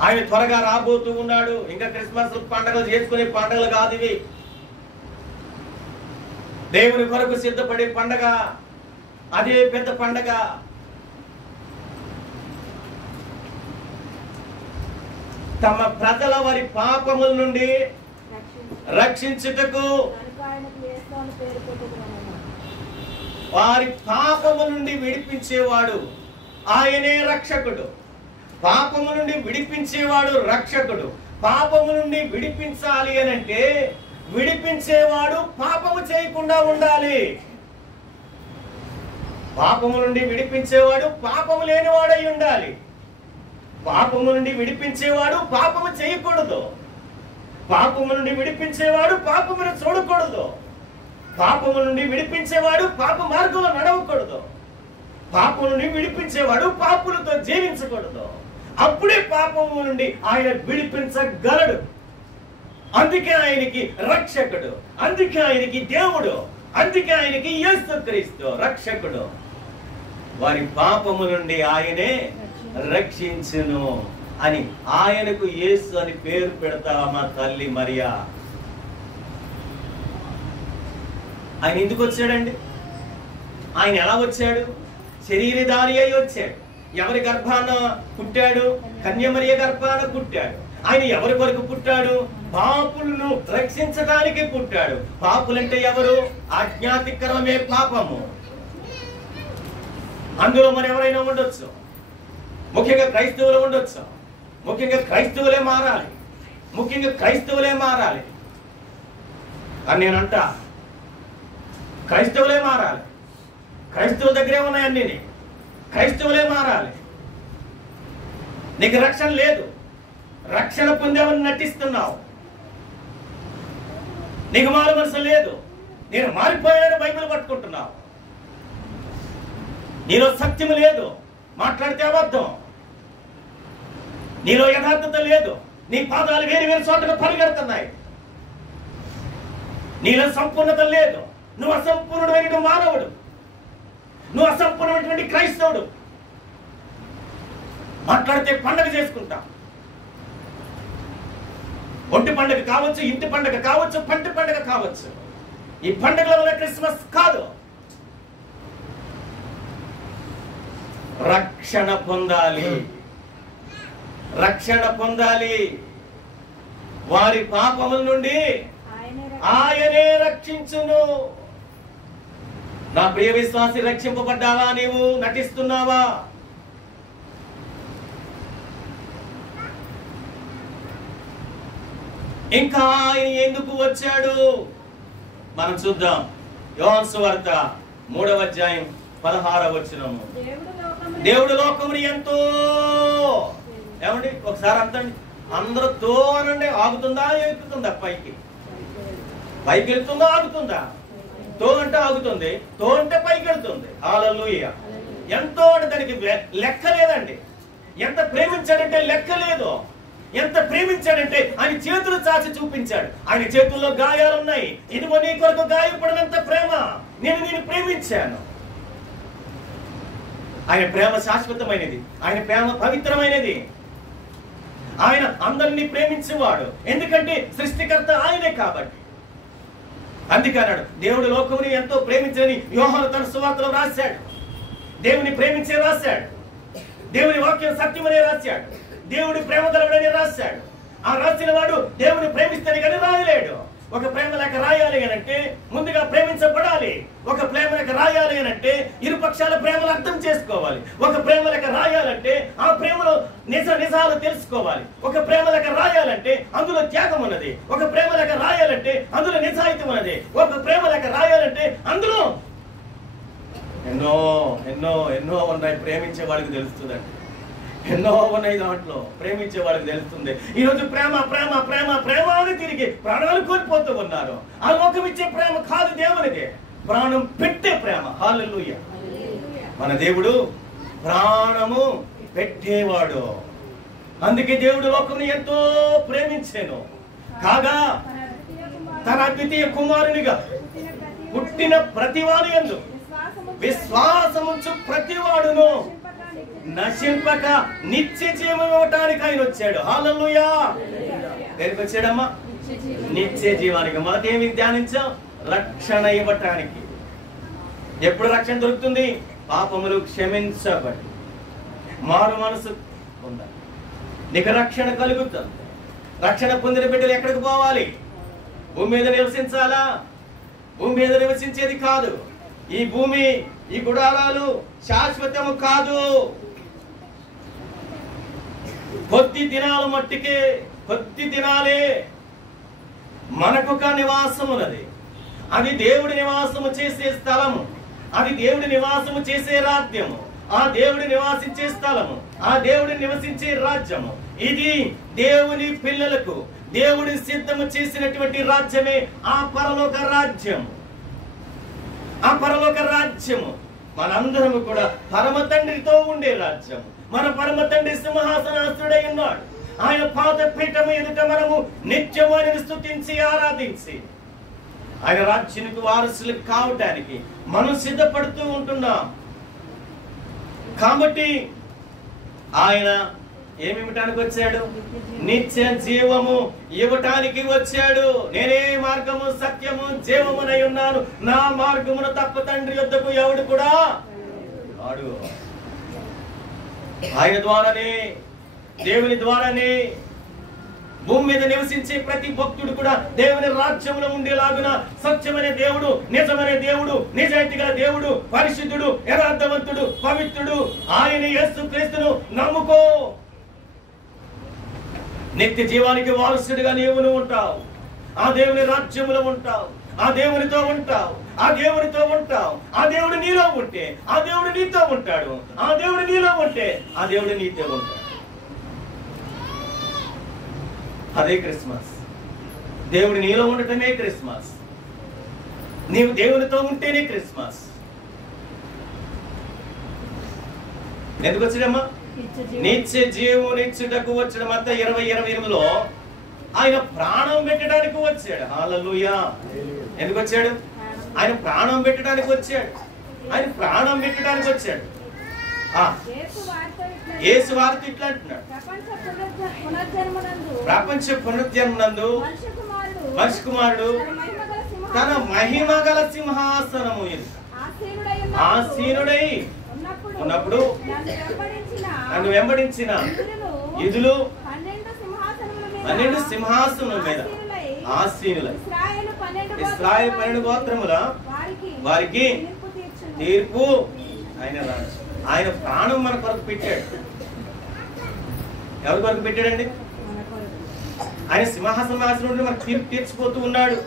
ఆయన త్వరగా రాబోతూ ఉన్నాడు. ఇంకా క్రిస్మస్ పండుగలు చేసుకునే పండుగలు కాదు ఇవి. దేవుని కొరకు సిద్ధపడే పండగ, అదే పెద్ద పండగ. తమ ప్రజల వారి పాపముల నుండి రక్షించుటకు, వారి పాపము నుండి విడిపించేవాడు ఆయనే రక్షకుడు. పాపము నుండి విడిపించేవాడు రక్షకుడు. పాపము నుండి విడిపించాలి అని అంటే విడిపించేవాడు పాపము చేయకుండా ఉండాలి. పాపము నుండి విడిపించేవాడు పాపము లేనివాడై ఉండాలి. పాపము నుండి విడిపించేవాడు పాపము చేయకూడదు. పాపము నుండి విడిపించేవాడు పాపమును చూడకూడదు. పాపము నుండి విడిపించేవాడు పాప మార్గంలో నడవకూడదు. పాపము నుండి విడిపించేవాడు పాపులతో జీవించకూడదు. అప్పుడే పాపము నుండి ఆయన విడిపించగలడు. అందుకే ఆయనకి రక్షకుడు, అందుకే ఆయనకి దేవుడు, అందుకే ఆయనకి యేసుక్రీస్తు రక్షకుడు. వారి పాపము నుండి ఆయనే రక్షించును అని ఆయనకు యేసు అని పేరు పెడతా మా తల్లి మరియా. ఆయన ఎందుకు వచ్చాడండి? ఆయన ఎలా వచ్చాడు? శరీరధారి అయి వచ్చాడు. ఎవరి గర్భాన పుట్టాడు? కన్యమరియ గర్భాన పుట్టాడు. ఆయన ఎవరి కొరకు పుట్టాడు? పాపులను రక్షించడానికి పుట్టాడు. పాపులంటే ఎవరు? అజ్ఞాతిక్రమమే పాపము. అందులో మరి ఎవరైనా ఉండొచ్చు, ముఖ్యంగా క్రైస్తవులు ఉండొచ్చు. ముఖ్యంగా క్రైస్తవులే మారాలి, ముఖ్యంగా క్రైస్తవులే మారాలి అని నేనంట. క్రైస్తవులే మారాలి. క్రైస్తవుల దగ్గరే ఉన్నాయి అన్ని. క్రైస్తవులే మారాలి. నీకు రక్షణ లేదు, రక్షణ పొందామని నటిస్తున్నావు. నీకు మారు మనసు లేదు, నేను మారిపోయానని బైబిల్ పట్టుకుంటున్నావు. నీలో సత్యము లేదు, మాట్లాడితే అబద్ధం. నీలో యథార్థత లేదు, నీ పాదాలు వేరు వేరు చోటగా పరిగెడుతున్నాయి. నీలో సంపూర్ణత లేదు. నువ్వు అసంపూర్ణమైన మానవుడు, నువ్వు అసంపూర్ణమైనటువంటి క్రైస్తవుడు. మాట్లాడితే పండగ చేసుకుంటా. ఒంటి పండగ కావచ్చు, ఇంటి పండగ కావచ్చు, పంటి పండగ కావచ్చు. ఈ పండగల వల్ల క్రిస్మస్ కాదు. రక్షణ పొందాలి, రక్షణ పొందాలి. వారి పాపముల నుండి ఆయనే రక్షించును. నా ప్రియ విశ్వాసి, రక్షింపబడ్డావా? నీవు నటిస్తున్నావా? ఇంకా ఆయన ఎందుకు వచ్చాడు మనం చూద్దాం. యోహాను సువార్త 3వ అధ్యాయం 16వ వచనము. దేవుడు లోకముని ఎంతో, ఏమండి ఒకసారి అంతండి, అందరూ తో అనండి. ఆగుతుందా? ఎక్కుతుందా? పైకి పైకి వెళ్తుందా? ఆగుతుందా? తో అంటే ఆగుతుంది, తో అంటే పైకి వెళ్తుంది. హల్లెలూయా. ఎంతో అంటే దానికి లెక్క లేదండి. ఎంత ప్రేమించాడంటే లెక్క లేదు. ఎంత ప్రేమించాడంటే ఆయన చేతులు చాచి చూపించాడు. ఆయన చేతుల్లో గాయాలున్నాయి. ఇదిగో నీ కొరకు గాయపడినంత ప్రేమ నేను ప్రేమించాను. ఆయన ప్రేమ శాశ్వతమైనది, ఆయన ప్రేమ పవిత్రమైనది. ఆయన అందరినీ ప్రేమించేవాడు, ఎందుకంటే సృష్టికర్త ఆయనే కాబట్టి. అందుకన్నాడు దేవుడు లోకముని ఎంతో ప్రేమించని యోహాను తన సువార్తలో రాశాడు. దేవుని ప్రేమించే రాశాడు, దేవుని వాక్యం సత్యమనే రాశాడు, దేవుడి ప్రేమ గలవాడని రాశాడు. ఆ రాసిన వాడు దేవుని ప్రేమిస్తేనే కానీ రాయలేడు. ఒక ప్రేమ లేక రాయాలి అనంటే ముందుగా ప్రేమించబడాలి. ఒక ప్రేమ లేక రాయాలి అనంటే ఇరుపక్షాల ప్రేమలు అర్థం చేసుకోవాలి. ఒక ప్రేమ లేక రాయాలంటే ఆ ప్రేమలో నిజాలు తెలుసుకోవాలి. ఒక ప్రేమ లేక రాయాలంటే అందులో త్యాగం ఉన్నది. ఒక ప్రేమ లేక రాయాలంటే అందులో నిజాయితీ ఉన్నది. ఒక ప్రేమ లేక రాయాలంటే అందులో ఎన్నో ఎన్నో ఎన్నో ఉన్నాయి. ప్రేమించే వాడికి తెలుస్తుందండి, ఎన్నో ఉన్నాయి దాంట్లో. ప్రేమించే వాడికి తెలుస్తుంది. ఈ రోజు ప్రేమ ప్రేమ ప్రేమ ప్రేమ అని తిరిగి ప్రాణాలు కోల్పోతూ ఉన్నారు. ఆ లోకం ఇచ్చే ప్రేమ కాదు, దేవునిదే, ప్రాణం పెట్టే ప్రేమ. హల్లెలూయా. మన దేవుడు ప్రాణము పెట్టేవాడు. అందుకే దేవుడు లోకముని ఎంతో ప్రేమించాను. కాగా తన అద్వితీయ కుమారునిగా పుట్టిన ప్రతివాడు యందు విశ్వాసముంచు ప్రతివాడును నశింపక నిత్య జీవం ఇవ్వటానికి ఆయన వచ్చాడు. హల్లెలూయా. దేనికి వచ్చాడమ్మా? నిత్య జీవానికి. మొదట ఏమి ధ్యానించాం? రక్షణ ఇవ్వటానికి. ఎప్పుడు రక్షణ దొరుకుతుంది? పాపములు క్షమించబడి మారు మనసు పొందాలి, నీకు రక్షణ కలుగుతుంది. రక్షణ పొందిన బిడ్డలు ఎక్కడికి పోవాలి? భూమి మీద నివసించాలా? భూమి మీద నివసించేది కాదు. ఈ భూమి, ఈ గుడారాలు శాశ్వతము కాదు. కొద్ది దినాలు మట్టికే, కొద్ది దినాలే. మనకొక నివాసం ఉన్నది. అది దేవుడి నివాసము చేసే స్థలము, అది దేవుడి నివాసము చేసే రాజ్యము, ఆ దేవుడి నివాసించే స్థలము, ఆ దేవుడి నివసించే రాజ్యము. ఇది దేవుని పిల్లలకు దేవుడి సిద్ధము చేసినటువంటి రాజ్యమే ఆ పరలోక రాజ్యము. ఆ పరలోక రాజ్యము మనందరము కూడా పరమ తండ్రితో ఉండే రాజ్యము. మన పరమ తండ్రి సింహాసనాస్తుడై ఉన్నాడు. ఆయన పాద పీఠము ఎదుట మనము నిత్యము ఆయనను స్తుతించి ఆరాధించి ఆయన రాజ్యానికి వారసులు కావటానికి మనం సిద్ధపడుతూ ఉంటున్నాం. కాబట్టి ఆయన ఏమిటానికి వచ్చాడు? నిత్య జీవము ఇవ్వటానికి వచ్చాడు. నేనే మార్గము సత్యము జీవమునై ఉన్నాను, నా మార్గమును తప్ప తండ్రి యొద్దకు ఎవడు కూడా రాడు. ఆయన ద్వారానే, దేవుని ద్వారానే భూమి మీద నివసించే ప్రతి భక్తుడు కూడా దేవుని రాజ్యంలో ఉండేలాగున సత్యమైన దేవుడు, నిజమైన దేవుడు, నిజాయితీ గల దేవుడు, పరిశుద్ధుడు, యథార్థవంతుడు, పవిత్రుడు ఆయన యేసుక్రీస్తును నమ్ముకో. నిత్య జీవానికి వారసుడిగా నీవును ఉంటావు. ఆ దేవుని రాజ్యములో ఉంటావు, ఆ దేవునితో ఉంటావు, ఆ దేవునితో ఉంటావు. ఆ దేవుడు నీలో ఉంటే ఆ దేవుడు నీతో ఉంటాడు, ఆ దేవుడు నీలో ఉంటే ఆ దేవుడు నీతో ఉంటాడు. అదే క్రిస్మస్. దేవుడు నీలో ఉండటమే క్రిస్మస్. నీవు దేవునితో ఉంటేనే క్రిస్మస్. ఎందుకు వచ్చాడమ్మా? నిత్య జీవము నిచ్చుటకు వచ్చడం. అంతా 20:28లో ఆయన ప్రాణం పెట్టడానికి వచ్చాడు. హల్లెలూయా. ఎందుకు వచ్చాడు? ఆయన ప్రాణం పెట్టడానికి వచ్చాడు. ఆయన ప్రాణం పెట్టడానికి వచ్చాడు. యేసు వారితో ఇట్లా అంటున్నాడు, ప్రపంచ పునర్జన్మనందు మనిషి కుమారుడు తన మహిమ గల సింహాసనము ఆసీనుడై ఉన్నప్పుడు నన్ను వెంబడించిన యూదులు 12 సింహాసనముల మీద ఆసీనులై ఇశ్రాయేలు 12 గోత్రముల వారికి తీర్పు ఆయన రాజు. ఆయన ప్రాణం మన కొరకు పెట్టాడు. ఎవరి కొరకు పెట్టాడండి? ఆయన సింహాసనం ఆసీనుడు మనకు తీర్పు తీర్చిపోతూ ఉన్నాడు.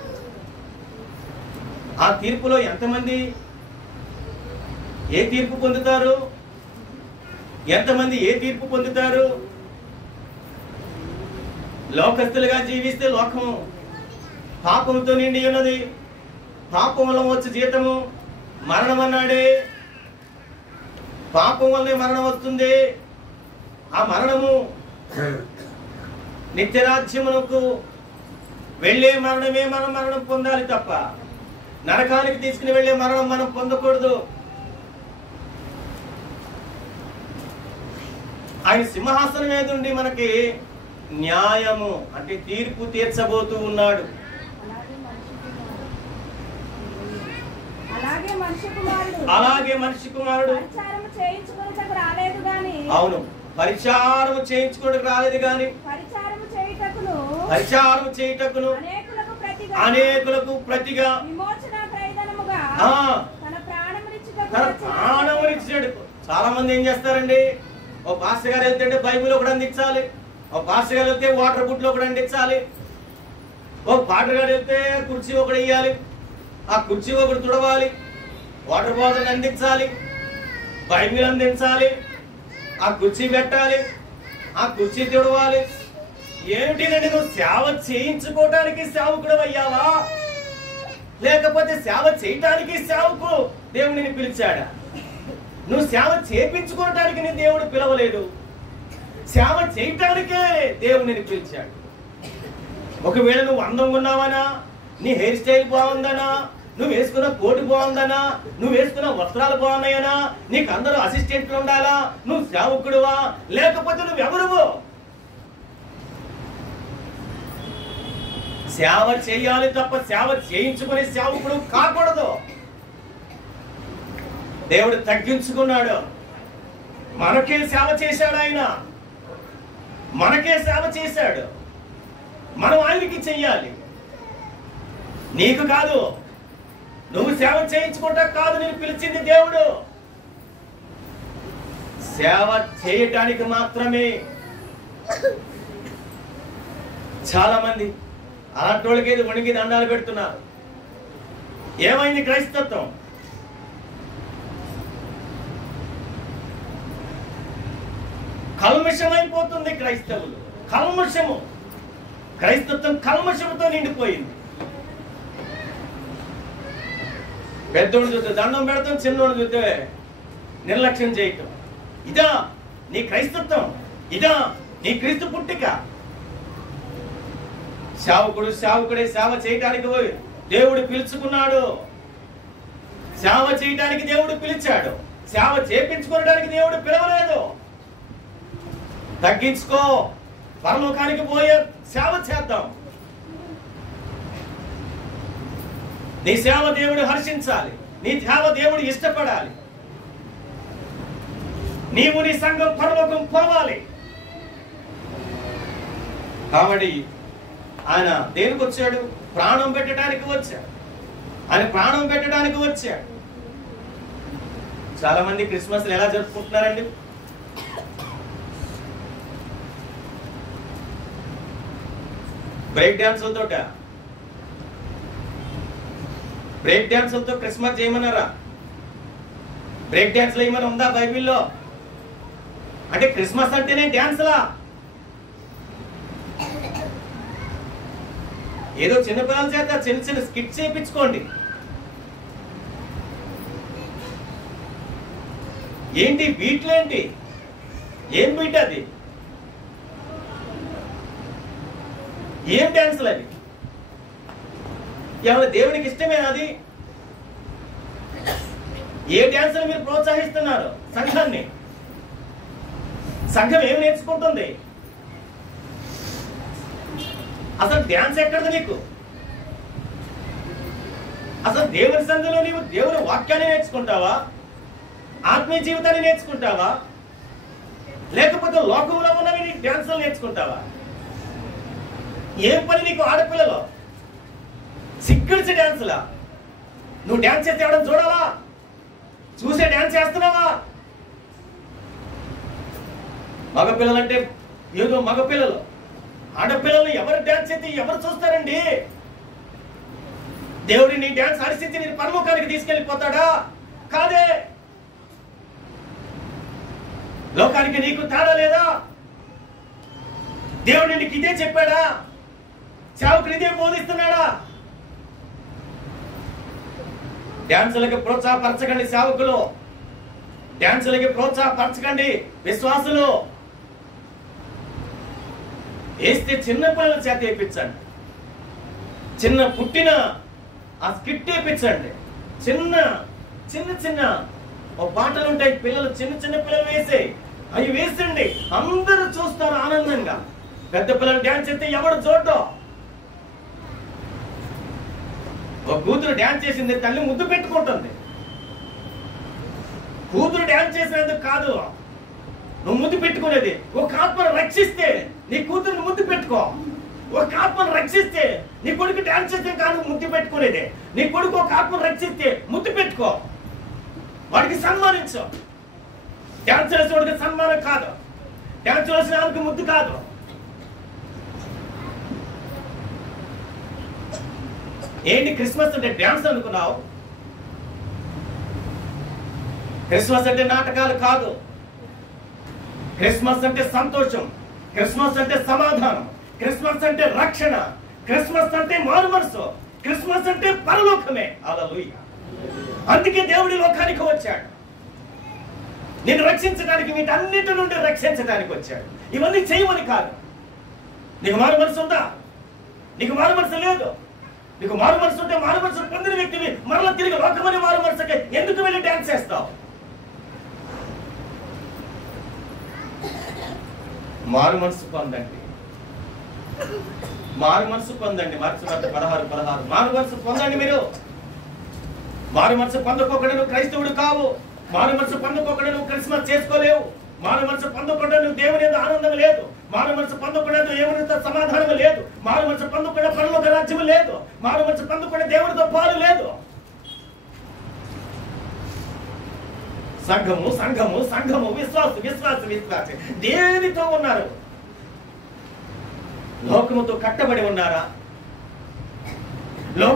ఆ తీర్పులో ఎంతమంది ఏ తీర్పు పొందుతారు? ఎంతమంది ఏ తీర్పు పొందుతారు? లోకస్తులుగా జీవిస్తే లోకము పాపంతో నిండి ఉన్నది. పాపం వల్ల వచ్చే జీతము మరణం అన్నాడే. పాపం వల్లనే మరణం వస్తుంది. ఆ మరణము నిత్యరాజ్యమునకు వెళ్ళే మరణమే మనం మరణం పొందాలి తప్ప నరకానికి తీసుకుని వెళ్ళే మరణం మనం పొందకూడదు. ఆయన సింహాసనం మీద ఉండి మనకి న్యాయము అంటే తీర్పు తీర్చబోతూ ఉన్నాడు. అలాగే మనిషి కుమారుడు అవును పరిచారము చేయించుకోవడానికి రాలేదు గాని పరిచారము చేయుటకును అనేకులకు ప్రతిగా తన ప్రాణమునిచ్చాడు. చాలా మంది ఏం చేస్తారండి, ఓ పాస్టర్ గారు వెళ్తే బైబిల్ ఒకటి అందించాలి, ఓ పాస్టర్ గారు వెళ్తే వాటర్ బుట్లో ఒకటి అందించాలి, ఓ పాటర్ గారు వెళ్తే కుర్చీ ఒకటి ఇయ్యాలి, ఆ కుర్చీ ఒకటి తుడవాలి, వాటర్ బాటిల్ అందించాలి, బైబిల్ అందించాలి, ఆ కుర్చీ పెట్టాలి, ఆ కుర్చీ తుడవాలి. ఏమిటినండి, నువ్వు సేవ చేయించుకోవటానికి సేవకుడు అయ్యావా, లేకపోతే సేవ చేయటానికి సేవకు దేవుడిని పిలిచాడా? నువ్వు సేవ చేయించుకోవటానికి నీ దేవుడు పిలవలేదు, సేవ చేయటానికే దేవుడిని పిలిచాడు. ఒకవేళ నువ్వు అందంగా ఉన్నావనా, నీ హెయిర్ స్టైల్ బాగుందనా, నువ్వు వేసుకున్న కోటు బాగుందనా, నువ్వు వేసుకున్న వస్త్రాలు బాగున్నాయనా, నీకు అందరూ అసిస్టెంట్లు ఉండాలా, నువ్వు సేవకుడువా, లేకపోతే నువ్వెవరువో? సేవ చేయాలి తప్ప సేవ చేయించుకునే సేవకుడు కాకూడదు. దేవుడు తగ్గించుకున్నాడు, మనకే సేవ చేశాడు. ఆయన మనకే సేవ చేశాడు, మనం ఆయనకి చెయ్యాలి. నీకు కాదు, నువ్వు సేవ చేయించుకుంటా కాదు నేను పిలిచింది దేవుడు, సేవ చేయటానికి మాత్రమే. చాలా మంది అలాంటి వాళ్ళకి ఏది వణికి దండాలు పెడుతున్నారు. ఏమైంది క్రైస్తత్వం? కల్మషమైపోతుంది క్రైస్తవులు. కల్మషము, క్రైస్తత్వం కల్మషముతో నిండిపోయింది. పెద్దోడు చూస్తే దండం పెడతాం, చిన్నోడు చూస్తే నిర్లక్ష్యం చేయటం. ఇదా నీ క్రైస్తత్వం? ఇదా నీ క్రీస్తు పుట్టిక? సేవకుడే సేవ చేయటానికి దేవుడు పిలుచుకున్నాడు, సేవ చేయటానికి దేవుడు పిలిచాడు, సేవ చేపించుకోవడానికి దేవుడు పిలవలేదు. తగ్గించుకో, పరలోకానికి పోయే సేవ చేద్దాం. నీ సేవ దేవుడు హర్షించాలి, నీ సేవ దేవుడు ఇష్టపడాలి, నీవు నీ సంఘం పరలోకం పోవాలి. కాబట్టి ఆయన దేనికి వచ్చాడు? ప్రాణం పెట్టడానికి వచ్చాడు. ఆయన ప్రాణం పెట్టడానికి వచ్చాడు. చాలా మంది క్రిస్మస్ ఎలా జరుపుకుంటున్నారండి? బ్రేక్ డాన్సులతో క్రిస్మస్ చేయమన్నారా? బ్రేక్ డాన్స్లు ఏమైనా ఉందా బైబిల్లో? అంటే క్రిస్మస్ అంటేనే డాన్స్లా? ఏదో చిన్నపిల్లల చేత చిన్న చిన్న స్కిట్ చేయించుకోండి. ఏంటి బీట్లేంటి? ఏం బీట్ అది? ఏం డ్యాన్సులు అవి? ఏమైనా దేవునికి ఇష్టమే అది? ఏ డ్యాన్సులు మీరు ప్రోత్సహిస్తున్నారు సంఘాన్ని? సంఘం ఏమి నేర్చుకుంటుంది? అసలు డ్యాన్స్ ఎక్కడది నీకు? అసలు దేవుని సంఘంలో నీవు దేవుని వాక్యాన్ని నేర్చుకుంటావా? ఆత్మీయ జీవితాన్ని నేర్చుకుంటావా? లేకపోతే లోకంలో ఉన్నవి నీకు డ్యాన్సులు నేర్చుకుంటావా? ఏం పని నీకు? ఆడపిల్లలో సిగ్గుడిచి డ్యాన్సులా? నువ్వు డ్యాన్స్ చేస్తే ఎవడం చూడాలా? చూసే డ్యాన్స్ చేస్తున్నావా? మగపిల్లలంటే ఏదో మగపిల్లలు, ఆడపిల్లలు ఎవరు డ్యాన్స్ చేస్తే ఎవరు చూస్తారండి? దేవుడి నీ డ్యాన్స్ హర్షించి నేను పరలోకానికి తీసుకెళ్ళిపోతాడా? కాదే. లోకానికి నీకు తేడా లేదా? దేవుడు నీకు ఇదే చెప్పాడా? సేవకుడు ఇదే బోధిస్తున్నాడా? డ్యాన్సులకి ప్రోత్సాహపరచకండి సేవకులు, డ్యాన్సులకి ప్రోత్సాహపరచకండి విశ్వాసులు. వేస్తే చిన్న పిల్లల చేత వేయించండి, చిన్న పుట్టిన ఆ స్కిట్ వేయించండి. చిన్న చిన్న చిన్న పాటలు ఉంటాయి, పిల్లలు చిన్న చిన్న పిల్లలు వేసే అవి వేసండి, అందరూ చూస్తారు ఆనందంగా. పెద్ద పిల్లలు డ్యాన్స్ చేస్తే ఎవడు చూడటం? ఒక కూతురు డ్యాన్స్ చేసింది, తల్లి ముద్దు పెట్టుకుంటుంది. కూతురు డ్యాన్స్ చేసినందుకు కాదు నువ్వు ముద్దు పెట్టుకునేది. ఒక ఆత్మను రక్షిస్తే నీ కూతురుని ముద్దు పెట్టుకో. ఒక ఆత్మను రక్షిస్తే నీ కొడుకు డ్యాన్స్ చేస్తే కాదు ముద్దు పెట్టుకునేది. నీ కొడుకు ఒక ఆత్మను రక్షిస్తే ముద్దు పెట్టుకో, వాడికి సన్మానించు. డ్యాన్స్ చేసే వాడికి సన్మానం కాదు, డ్యాన్స్ చేసిన వాడికి ముద్దు కాదు. ఏంటి క్రిస్మస్ అంటే డ్యాన్స్ అనుకున్నావు? క్రిస్మస్ అంటే నాటకాలు కాదు. క్రిస్మస్ అంటే సంతోషం, క్రిస్మస్ అంటే సమాధానం, క్రిస్మస్ అంటే రక్షణ, క్రిస్మస్ అంటే మారు మనసు, క్రిస్మస్ అంటే పరలోకమే. హల్లెలూయా. అందుకే దేవుడి లోకానికి వచ్చాడు, నిన్ను రక్షించడానికి, వీటన్నిటి నుండి రక్షించడానికి వచ్చాడు. ఇవన్నీ చేయమని కాదు. నీకు మారు మనసు ఉందా? నీకు మారు మనసు లేదు. నీకు మారు మనసు ఉంటే మారు మనసు పొందిన వ్యక్తివి మరలా తిరిగి లోకమని మారు మనసుకి ఎందుకు వెళ్ళి డ్యాన్స్ చేస్తావు? మారు మనసు పొందండి, మారు మనసు పొందండి. మార్చి 16 మారు మనసు పొందండి. మీరు మారు మనసు పొందకోకుండా నువ్వు క్రైస్తవుడు కావు. మారు మనసు పొందకోకుండా నువ్వు క్రిస్మస్ చేసుకోలేవు. మారు మనసు పొందకుండా నువ్వు దేవుని యొక్క ఆనందం లేదు. మారు మనసు పొందకుండా దేవునితో సమాధానం లేదు. మారు మనసు పొందకుండా పరలోక రాజ్యం లేదు. మారు మనసు పొందకుండా దేవునితో పాలు లేదు. సంఘము సంఘము సంఘము, విశ్వాసు విశ్వాసు విశ్వాసి. దేనితో ఉన్నారు? లోకముతో కట్టబడి ఉన్నారా?